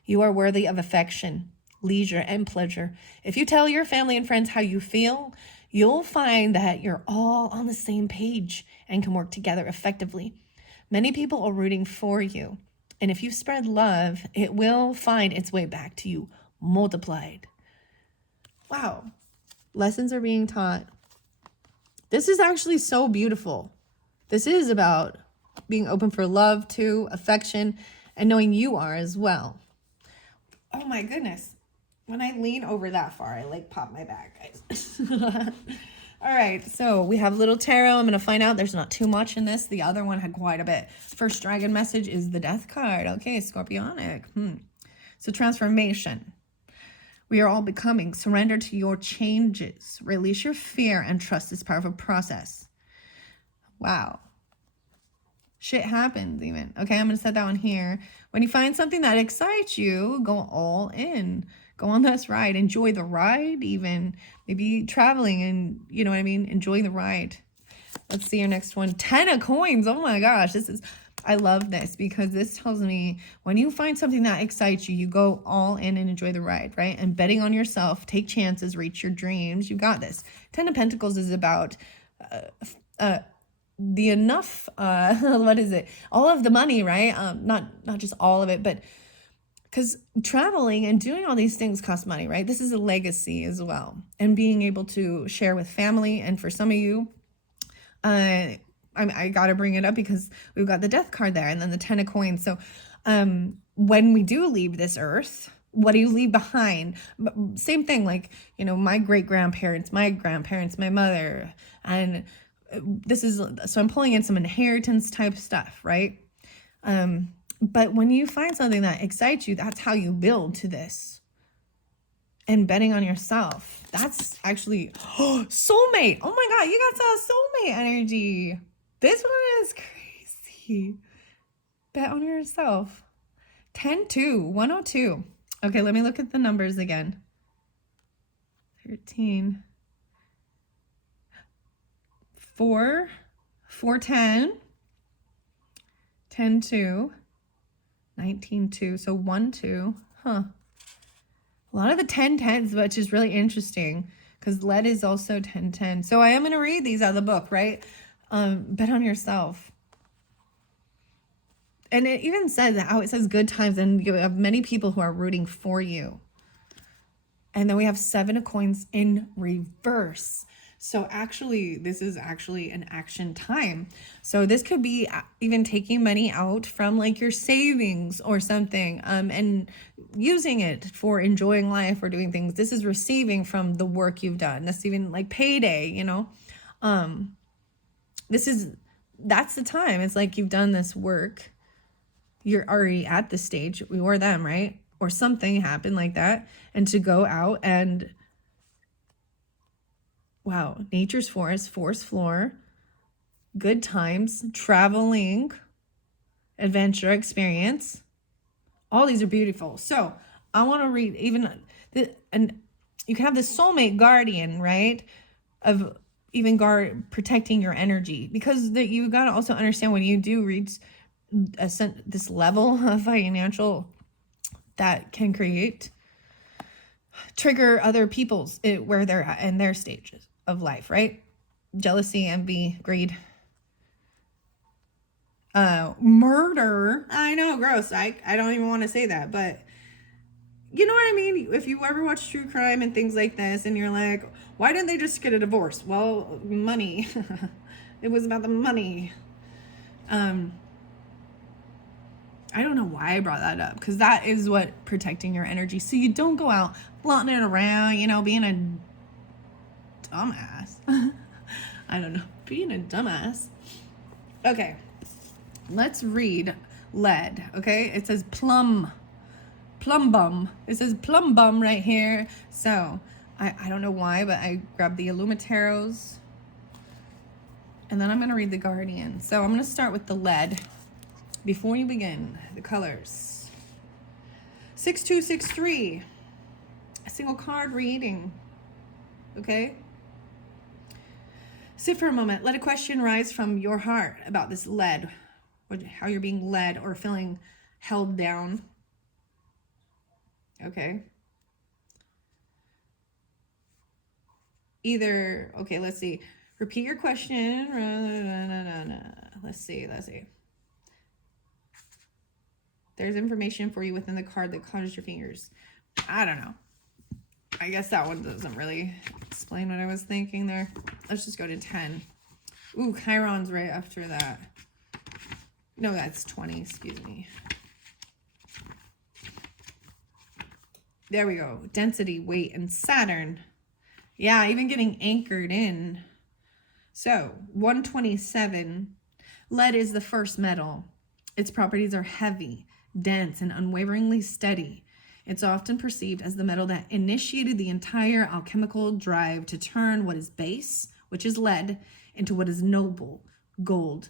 You are worthy of affection, leisure, and pleasure. If you tell your family and friends how you feel, you'll find that you're all on the same page and can work together effectively. Many people are rooting for you. And if you spread love, it will find its way back to you multiplied. Wow. Lessons are being taught. This is actually so beautiful. This is about being open for love, too, affection, and knowing you are as well. Oh my goodness. When I lean over that far, I like pop my back, guys. All right, so we have little tarot. I'm going to find out there's not too much in this. The other one had quite a bit. First dragon message is the death card. Okay, scorpionic. So transformation. We are all becoming. Surrender to your changes. Release your fear and trust this powerful process. Wow. Shit happens even. Okay, I'm going to set that one here. When you find something that excites you, go all in. Go on this ride. Enjoy the ride even. Maybe traveling and, you know what I mean? Enjoy the ride. Let's see your next one. 10 of coins. Oh my gosh. I love this because this tells me when you find something that excites you, you go all in and enjoy the ride, right? And betting on yourself, take chances, reach your dreams. You got this. 10 of Pentacles is about the enough, what is it? All of the money, right? Not just all of it, but because traveling and doing all these things cost money, right? This is a legacy as well. And being able to share with family. And for some of you, I got to bring it up because we've got the death card there and then the 10 of coins. So when we do leave this earth, what do you leave behind? Same thing, like, you know, my great-grandparents, my grandparents, my mother. And this is, so I'm pulling in some inheritance type stuff, right? But when you find something that excites you, that's how you build to this. And betting on yourself. That's actually, soulmate. Oh my God, you got some soulmate energy. This one is crazy. Bet on yourself. 10-2, 102. Okay, let me look at the numbers again. 13. 4, 410, 10-2, 19-2, so 1-2, huh? A lot of the 10-10s, which is really interesting because lead is also 10-10. So I am going to read these out of the book, right? Bet on yourself. And it even says how it says good times, and you have many people who are rooting for you. And then we have 7 of coins in reverse. So actually, this is actually an action time. So this could be even taking money out from like your savings or something, and using it for enjoying life or doing things. This is receiving from the work you've done. That's even like payday, you know. That's the time. It's like you've done this work. You're already at the stage. We were them, right? Or something happened like that. And to go out and, wow, nature's forest, forest floor, good times, traveling, adventure, experience. All these are beautiful. So I want to read even, and you can have the soulmate guardian, right? Of even protecting your energy, because you got to also understand when you do reach this level of financial that can trigger other people's where they're at in their stages of life, right? Jealousy, envy, greed, murder. I know, gross. I don't even want to say that, but you know what I mean? If you ever watch true crime and things like this and you're like, why didn't they just get a divorce? Well, money. It was about the money. I don't know why I brought that up, because that is what protecting your energy. So you don't go out flaunting it around, you know, being a dumbass. I don't know, being a dumbass. Okay, let's read lead. Okay, it says plum bum. It says plum bum right here. So I don't know why, but I grabbed the Illuminateros, and then I'm going to read the Guardian. So I'm going to start with the lead. Before you begin, the colors. 6263. A single card reading. Okay? Sit for a moment. Let a question rise from your heart about this lead, how you're being led or feeling held down. Okay? Either, okay, let's see. Repeat your question. Let's see. There's information for you within the card that causes your fingers. I don't know. I guess that one doesn't really explain what I was thinking there. Let's just go to 10. Ooh, Chiron's right after that. No, that's 20, excuse me. There we go. Density, weight, and Saturn. Yeah, even getting anchored in. So, 127. Lead is the first metal. Its properties are heavy, dense, and unwaveringly steady. It's often perceived as the metal that initiated the entire alchemical drive to turn what is base, which is lead, into what is noble, gold.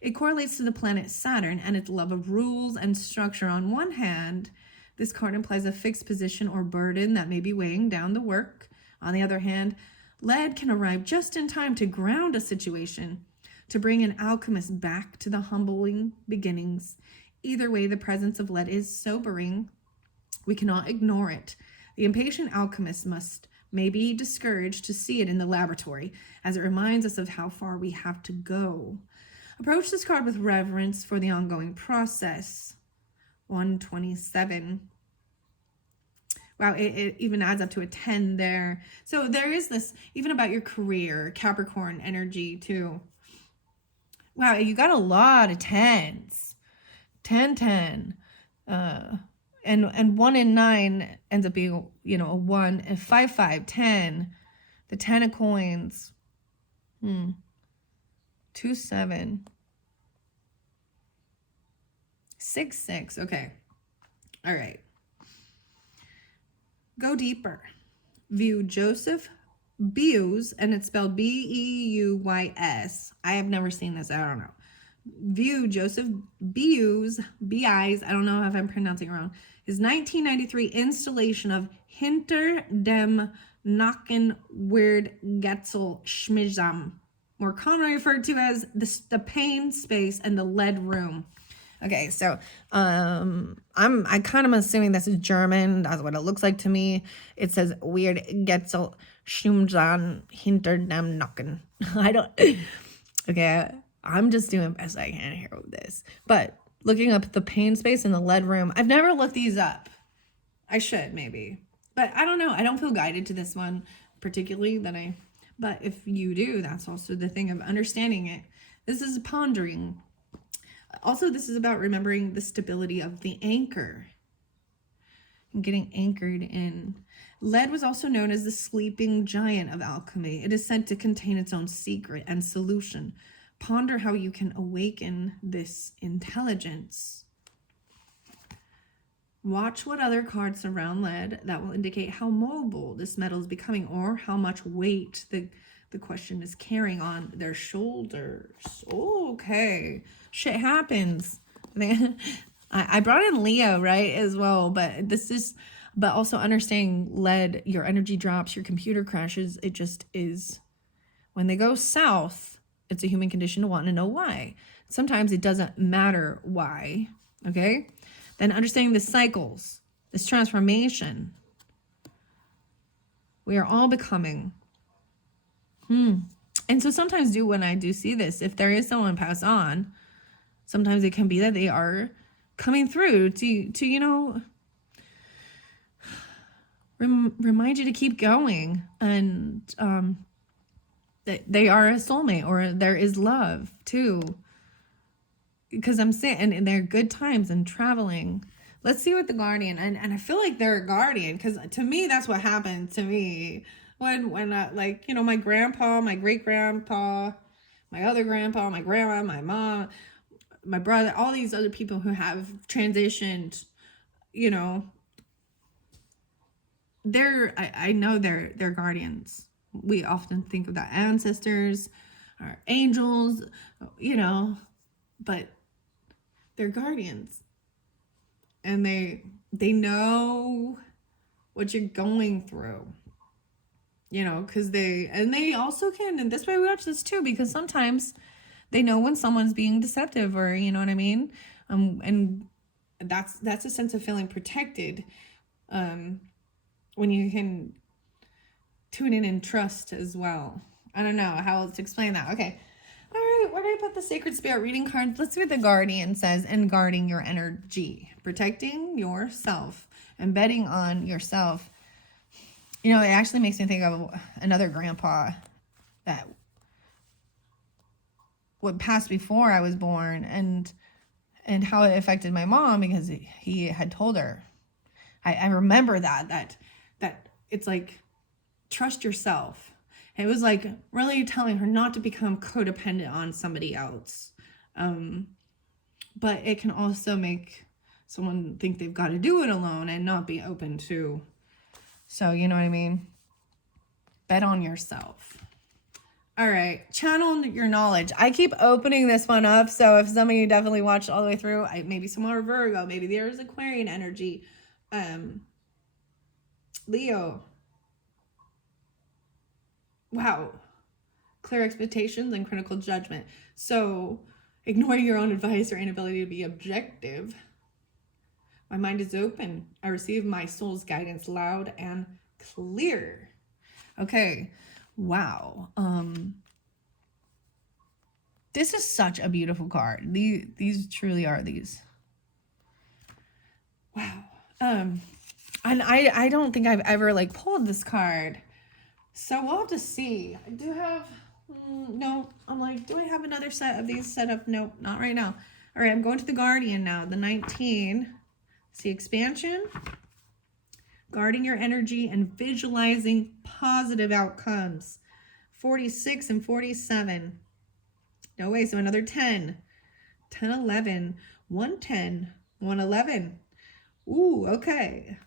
It correlates to the planet Saturn and its love of rules and structure. On one hand, this card implies a fixed position or burden that may be weighing down the work. On the other hand, lead can arrive just in time to ground a situation, to bring an alchemist back to the humbling beginnings. Either way, the presence of lead is sobering. We cannot ignore it. The impatient alchemist may be discouraged to see it in the laboratory, as it reminds us of how far we have to go. Approach this card with reverence for the ongoing process. 127. Wow, it even adds up to a 10 there. So there is this, even about your career, Capricorn energy too. Wow, you got a lot of 10s. 10, 10. And 1 and 9 ends up being, a 1. And 5, 5, 10. The 10 of coins. 2, 7. 6, 6. Okay. All right. Go deeper. View Joseph Beus, and it's spelled Beus. I have never seen this. I don't know. View Joseph Beus, I don't know if I'm pronouncing it wrong, his 1993 installation of Hinter dem Nacken Weird Getzel Schmizam, more commonly referred to as the pain space and the lead room. Okay, so I kind of assuming this is German. That's what it looks like to me. It says Weird Getzel Schmizam Hinter dem Nacken. I don't. Okay. I'm just doing best I can here with this. But looking up the pain space in the lead room, I've never looked these up. I should maybe. But I don't know. I don't feel guided to this one particularly but if you do, that's also the thing of understanding it. This is pondering. Also, this is about remembering the stability of the anchor and getting anchored in. Lead was also known as the sleeping giant of alchemy. It is said to contain its own secret and solution. Ponder how you can awaken this intelligence. Watch what other cards surround lead that will indicate how mobile this metal is becoming or how much weight the question is carrying on their shoulders. Okay. Shit happens. I brought in Leo, right, as well, but also understanding lead, your energy drops, your computer crashes. It just is. When they go south, it's a human condition to want to know why. Sometimes it doesn't matter why, okay? Then understanding the cycles, this transformation. We are all becoming. And so sometimes when I do see this, if there is someone passed on, sometimes it can be that they are coming through to remind you to keep going and they are a soulmate or there is love too. Because I'm saying, and they're good times and traveling. Let's see what the guardian, and I feel like they're a guardian because to me, that's what happened to me when my grandpa, my great grandpa, my other grandpa, my grandma, my mom, my brother, all these other people who have transitioned, I know they're guardians. We often think of that ancestors, our angels, but they're guardians. And they know what you're going through. You know, because they also can, and this way we watch this too, because sometimes they know when someone's being deceptive, or you know what I mean? And that's a sense of feeling protected. When you can tune in and trust as well. I don't know how else to explain that. Okay. All right, where did I put the Sacred Spirit reading cards? Let's see what the Guardian says. And guarding your energy, protecting yourself, and betting on yourself. You know, it actually makes me think of another grandpa that would pass before I was born, and how it affected my mom, because he had told her. I remember that it's like, trust yourself. It was like really telling her not to become codependent on somebody else. But it can also make someone think they've got to do it alone and not be open to. So, you know what I mean? Bet on yourself. All right, channel your knowledge. I keep opening this one up, so if some of you definitely watched all the way through, maybe some are Virgo, maybe there's Aquarian energy. Leo. Wow. Clear expectations and critical judgment. So, ignoring your own advice or inability to be objective. My mind is open. I receive my soul's guidance loud and clear. Okay. Wow. This is such a beautiful card. These truly are these. Wow. And I don't think I've ever like pulled this card. So we'll have to see. I do have, no, I'm like, do I have another set of these set up? Nope, not right now. All right, I'm going to the Guardian now, the 19. See, expansion, guarding your energy and visualizing positive outcomes. 46 and 47. No way, so another 10. 10, 11, 110, 111. Ooh, okay.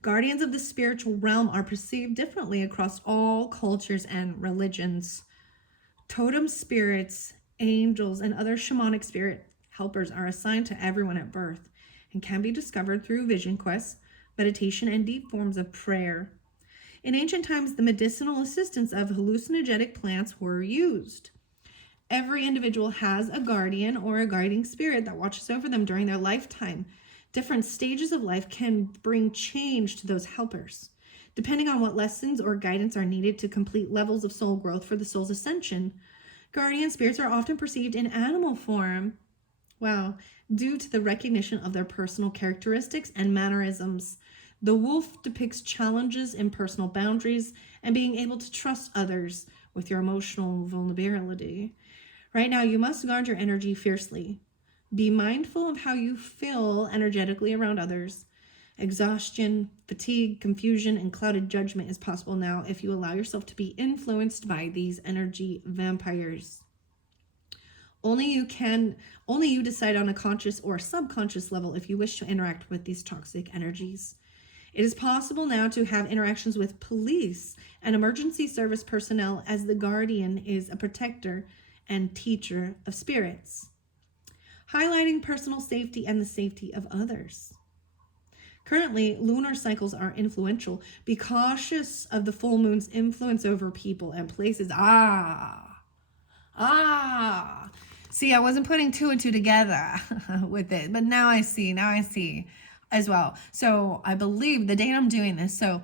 Guardians of the spiritual realm are perceived differently across all cultures and religions. Totem spirits, angels, and other shamanic spirit helpers are assigned to everyone at birth and can be discovered through vision quests, meditation, and deep forms of prayer. In ancient times, the medicinal assistance of hallucinogenic plants were used. Every individual has a guardian or a guiding spirit that watches over them during their lifetime. Different stages of life can bring change to those helpers, depending on what lessons or guidance are needed to complete levels of soul growth for the soul's ascension. Guardian spirits are often perceived in animal form. Wow. Due to the recognition of their personal characteristics and mannerisms. The wolf depicts challenges in personal boundaries and being able to trust others with your emotional vulnerability. Right now, you must guard your energy fiercely. Be mindful of how you feel energetically around others. Exhaustion, fatigue, confusion, and clouded judgment is possible now if you allow yourself to be influenced by these energy vampires. Only you decide on a conscious or subconscious level if you wish to interact with these toxic energies. It is possible now to have interactions with police and emergency service personnel, as the Guardian is a protector and teacher of spirits, highlighting personal safety and the safety of others. Currently, lunar cycles are influential. Be cautious of the full moon's influence over people and places. See, I wasn't putting two and two together with it, but now I see as well. So I believe the date I'm doing this, so,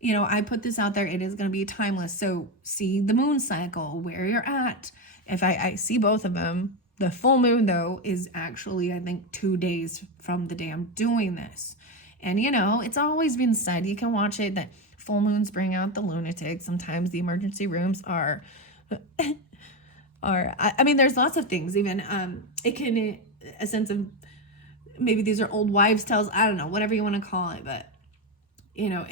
you know, I put this out there, it is going to be timeless. So see the moon cycle, where you're at. If I see both of them, the full moon, though, is actually, I think, 2 days from the day I'm doing this. And, you know, it's always been said, you can watch it, that full moons bring out the lunatics. Sometimes the emergency rooms are... I mean, there's lots of things, even, it can, a sense of, maybe these are old wives' tales, I don't know, whatever you want to call it, but, you know,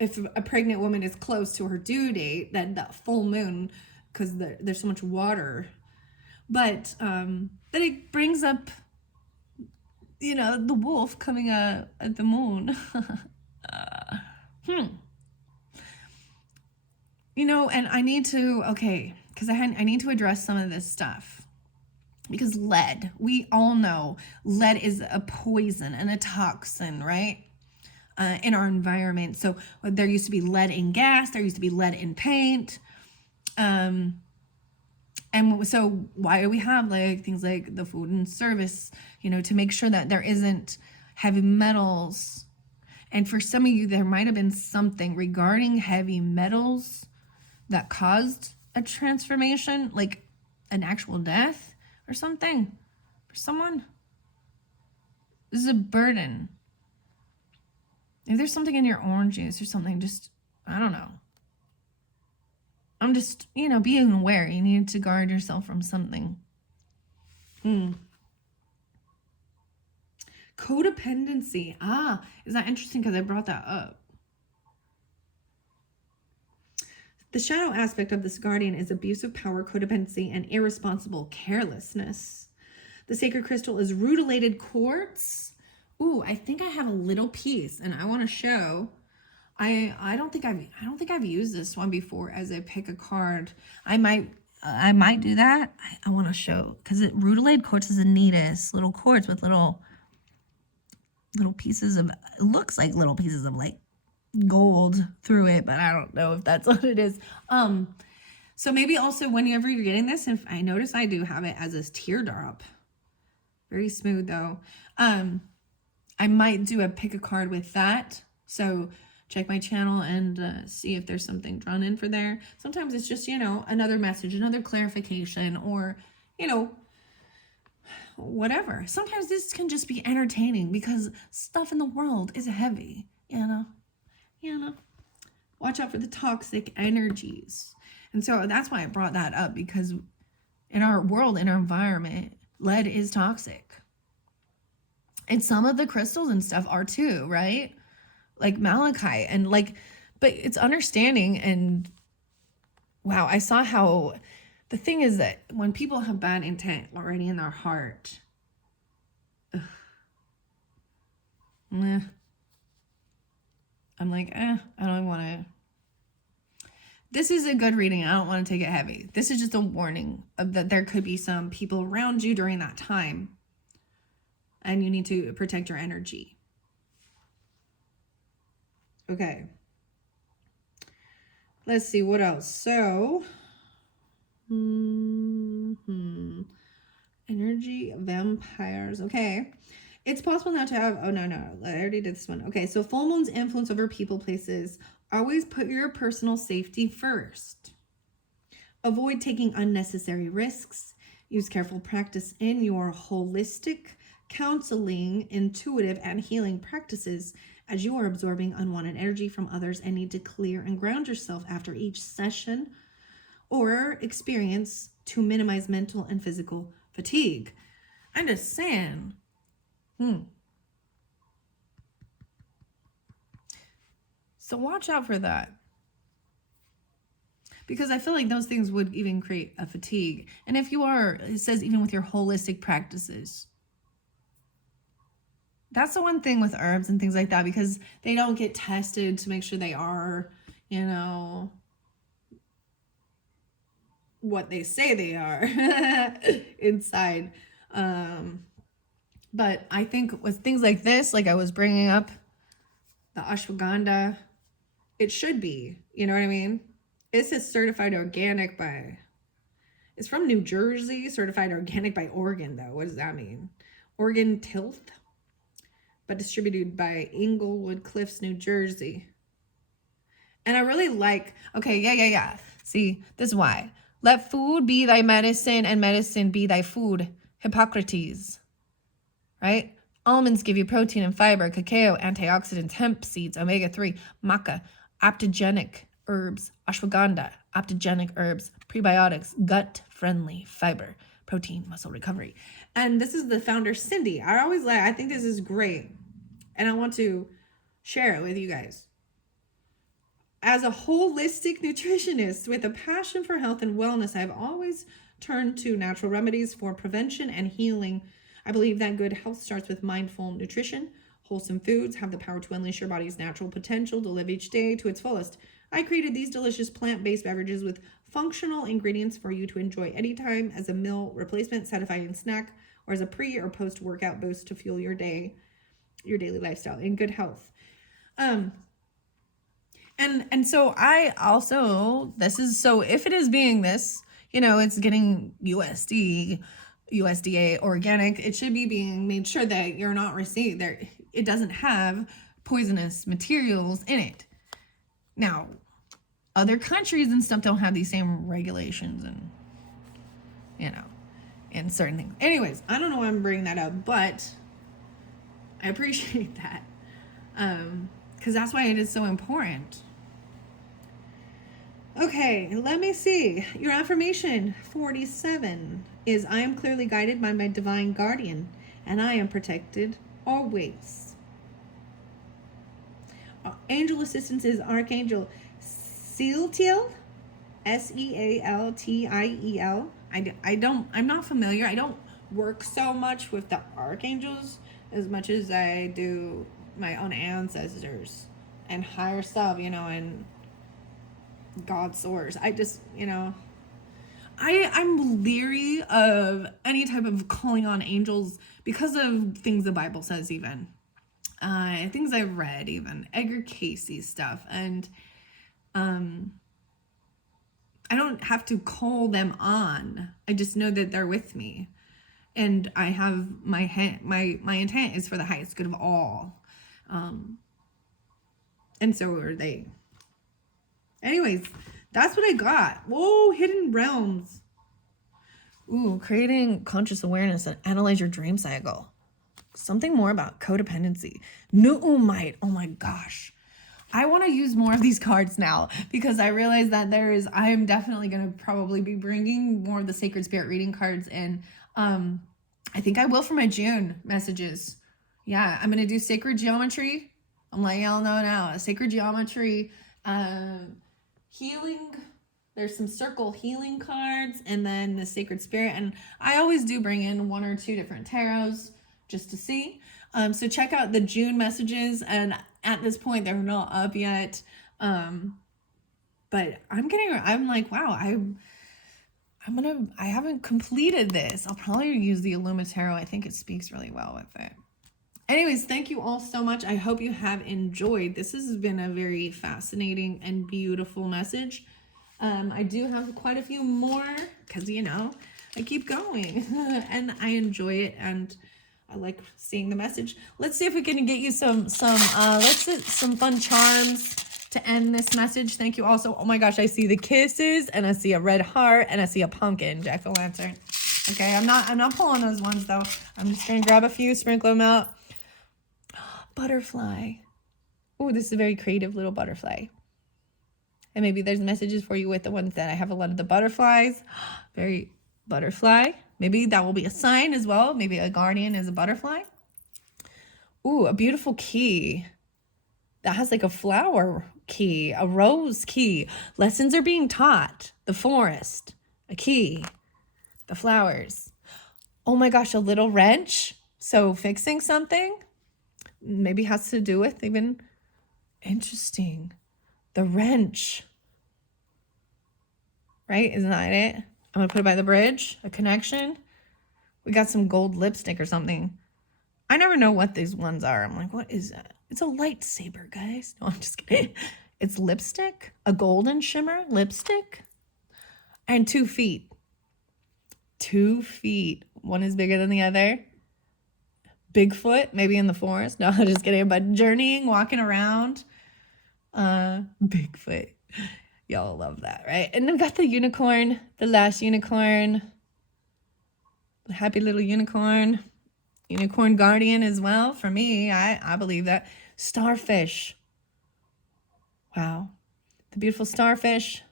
if a pregnant woman is close to her due date, then that full moon, because there's so much water, but, then it brings up, you know, the wolf coming at the moon. You know, and I need to, okay, because I need to address some of this stuff. because lead, we all know lead is a poison and a toxin, right? In our environment. So there used to be lead in gas, there used to be lead in paint. And so why do we have like things like the food and service, to make sure that there isn't heavy metals? And for some of you, there might have been something regarding heavy metals that caused a transformation, like an actual death or something for someone. This is a burden. If there's something in your orange juice or something, just, I don't know. I'm just, being aware. You need to guard yourself from something. Codependency. Is that interesting? Because I brought that up. The shadow aspect of this guardian is abuse of power, codependency, and irresponsible carelessness. The sacred crystal is rutilated quartz. Ooh, I think I have a little piece, and I want to show. I don't think I've used this one before as I pick a card. I might do that. I want to show, because rutilated quartz is the neatest little quartz with little pieces of, it looks like little pieces of like gold through it, but I don't know if that's what it is. So maybe also whenever you're getting this, if I notice I do have it as a teardrop, very smooth though. I might do a pick a card with that. So check my channel and see if there's something drawn in for there. Sometimes it's just, another message, another clarification, or, whatever. Sometimes this can just be entertaining because stuff in the world is heavy, Watch out for the toxic energies. And so that's why I brought that up, because in our world, in our environment, lead is toxic. And some of the crystals and stuff are too, right? Like malachite and but it's understanding. And wow, I saw how the thing is that when people have bad intent already in their heart, I'm like, I don't want to. This is a good reading. I don't want to take it heavy. This is just a warning of that there could be some people around you during that time, and you need to protect your energy. Okay. Let's see what else. So, energy vampires. Okay. It's possible now to have, oh no, I already did this one. Okay, so full moon's influence over people, places. Always put your personal safety first. Avoid taking unnecessary risks. Use careful practice in your holistic counseling, intuitive, and healing practices as you are absorbing unwanted energy from others and need to clear and ground yourself after each session or experience to minimize mental and physical fatigue. I'm just saying. So watch out for that. Because I feel like those things would even create a fatigue. And if you are, it says even with your holistic practices. That's the one thing with herbs and things like that, because they don't get tested to make sure they are, what they say they are inside. But I think with things like this, like I was bringing up, the ashwagandha, it should be, you know what I mean? It says certified organic by, it's from New Jersey, certified organic by Oregon though. What does that mean? Oregon Tilth, but distributed by Englewood Cliffs, New Jersey. And I really like, okay, yeah. See, this is why. Let food be thy medicine and medicine be thy food. Hippocrates. Right? Almonds give you protein and fiber, cacao, antioxidants, hemp seeds, omega-3, maca, aptogenic herbs, ashwagandha, aptogenic herbs, prebiotics, gut-friendly fiber, protein, muscle recovery. And this is the founder, Cindy. I think this is great. And I want to share it with you guys. As a holistic nutritionist with a passion for health and wellness, I've always turned to natural remedies for prevention and healing. I believe that good health starts with mindful nutrition. Wholesome foods have the power to unleash your body's natural potential to live each day to its fullest. I created these delicious plant-based beverages with functional ingredients for you to enjoy anytime as a meal replacement, satisfying snack, or as a pre or post workout boost to fuel your day, your daily lifestyle in good health. And so I also, this is, so if it is being this, you know, it's getting USDA organic, it should be being made sure that you're not receiving there, it doesn't have poisonous materials in it. Now, other countries and stuff don't have these same regulations and, you know, and certain things. Anyways, I don't know why I'm bringing that up, but I appreciate that. Because that's why it is so important. Okay, let me see. Your affirmation 47 is, I am clearly guided by my divine guardian, and I am protected always. Angel assistance is Archangel Sealtiel, Sealtiel. I'm not familiar. I don't work so much with the archangels as much as I do my own ancestors and higher self, you know, and God's source. I just, you know, I'm leery of any type of calling on angels because of things the Bible says, even things I've read, even Edgar Cayce stuff, and I don't have to call them on. I just know that they're with me, and I have my intent is for the highest good of all, and so are they. Anyways, that's what I got. Whoa, hidden realms. Ooh, creating conscious awareness and analyze your dream cycle. Something more about codependency. Nuumite. Oh my gosh. I want to use more of these cards now because I realize that I am definitely going to probably be bringing more of the Sacred Spirit reading cards in. I think I will for my June messages. Yeah, I'm going to do Sacred Geometry. I'm letting y'all know now. Sacred Geometry, healing. There's some circle healing cards, and then the Sacred Spirit. And I always do bring in 1 or 2 different tarots just to see. So check out the June messages, and at this point they're not up yet. But I'm like, wow, I haven't completed this. I'll probably use the Illuma Tarot. I think it speaks really well with it. Anyways, thank you all so much. I hope you have enjoyed. This has been a very fascinating and beautiful message. I do have quite a few more because, you know, I keep going and I enjoy it, and I like seeing the message. Let's see if we can get you some fun charms to end this message. Thank you also. Oh my gosh, I see the kisses, and I see a red heart, and I see a pumpkin jack-o'-lantern. Okay, I'm not pulling those ones though. I'm just gonna grab a few, sprinkle them out. Butterfly. Oh, this is a very creative little butterfly. And maybe there's messages for you with the ones that I have a lot of the butterflies. Very butterfly. Maybe that will be a sign as well. Maybe a guardian is a butterfly. Ooh, a beautiful key. That has like a flower key, a rose key. Lessons are being taught. The forest, a key, the flowers. Oh my gosh, a little wrench. So fixing something maybe has to do with even, interesting, the wrench. Right? Isn't that it? I'm going to put it by the bridge, a connection. We got some gold lipstick or something. I never know what these ones are. I'm like, what is that? It's a lightsaber, guys. No, I'm just kidding. It's lipstick, a golden shimmer lipstick, and 2 feet. 2 feet. One is bigger than the other. Bigfoot, maybe in the forest. No, just kidding. But journeying, walking around. Bigfoot. Y'all love that, right? And we got the unicorn, the last unicorn. The happy little unicorn. Unicorn guardian as well. For me, I believe that. Starfish. Wow. The beautiful starfish.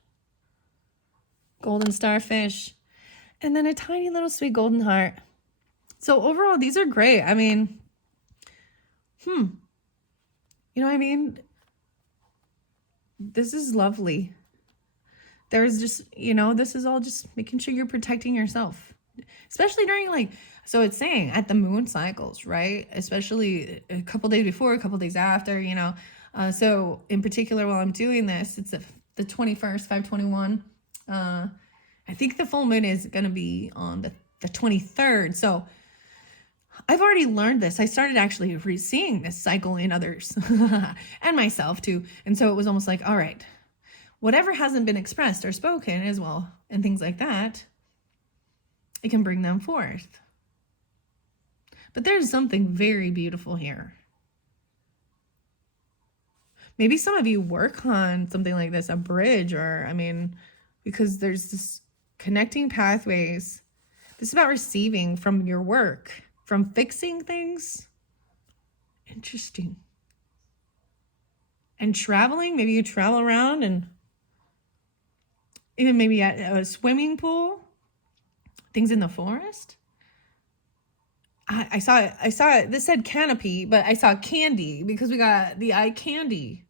Golden starfish. And then a tiny little sweet golden heart. So overall, these are great. I mean, you know what I mean? This is lovely. There's just, you know, this is all just making sure you're protecting yourself. Especially during, like, so it's saying at the moon cycles, right? Especially a couple days before, a couple days after, you know. So in particular, while I'm doing this, it's the 21st, 5/21. I think the full moon is going to be on the 23rd. So I've already learned this. I started actually seeing this cycle in others and myself too. And so it was almost like, all right, whatever hasn't been expressed or spoken as well, and things like that, it can bring them forth. But there's something very beautiful here. Maybe some of you work on something like this, a bridge, or, I mean, because there's this connecting pathways. This is about receiving from your work, from fixing things. Interesting. And traveling, maybe you travel around and even maybe at a swimming pool, things in the forest. I saw it. This said canopy, but I saw candy because we got the eye candy.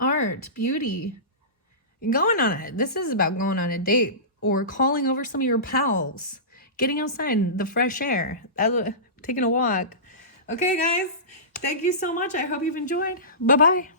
Art, beauty, and going on it. This is about going on a date or calling over some of your pals, getting outside in the fresh air, taking a walk. Okay, guys, thank you so much. I hope you've enjoyed. Bye-bye.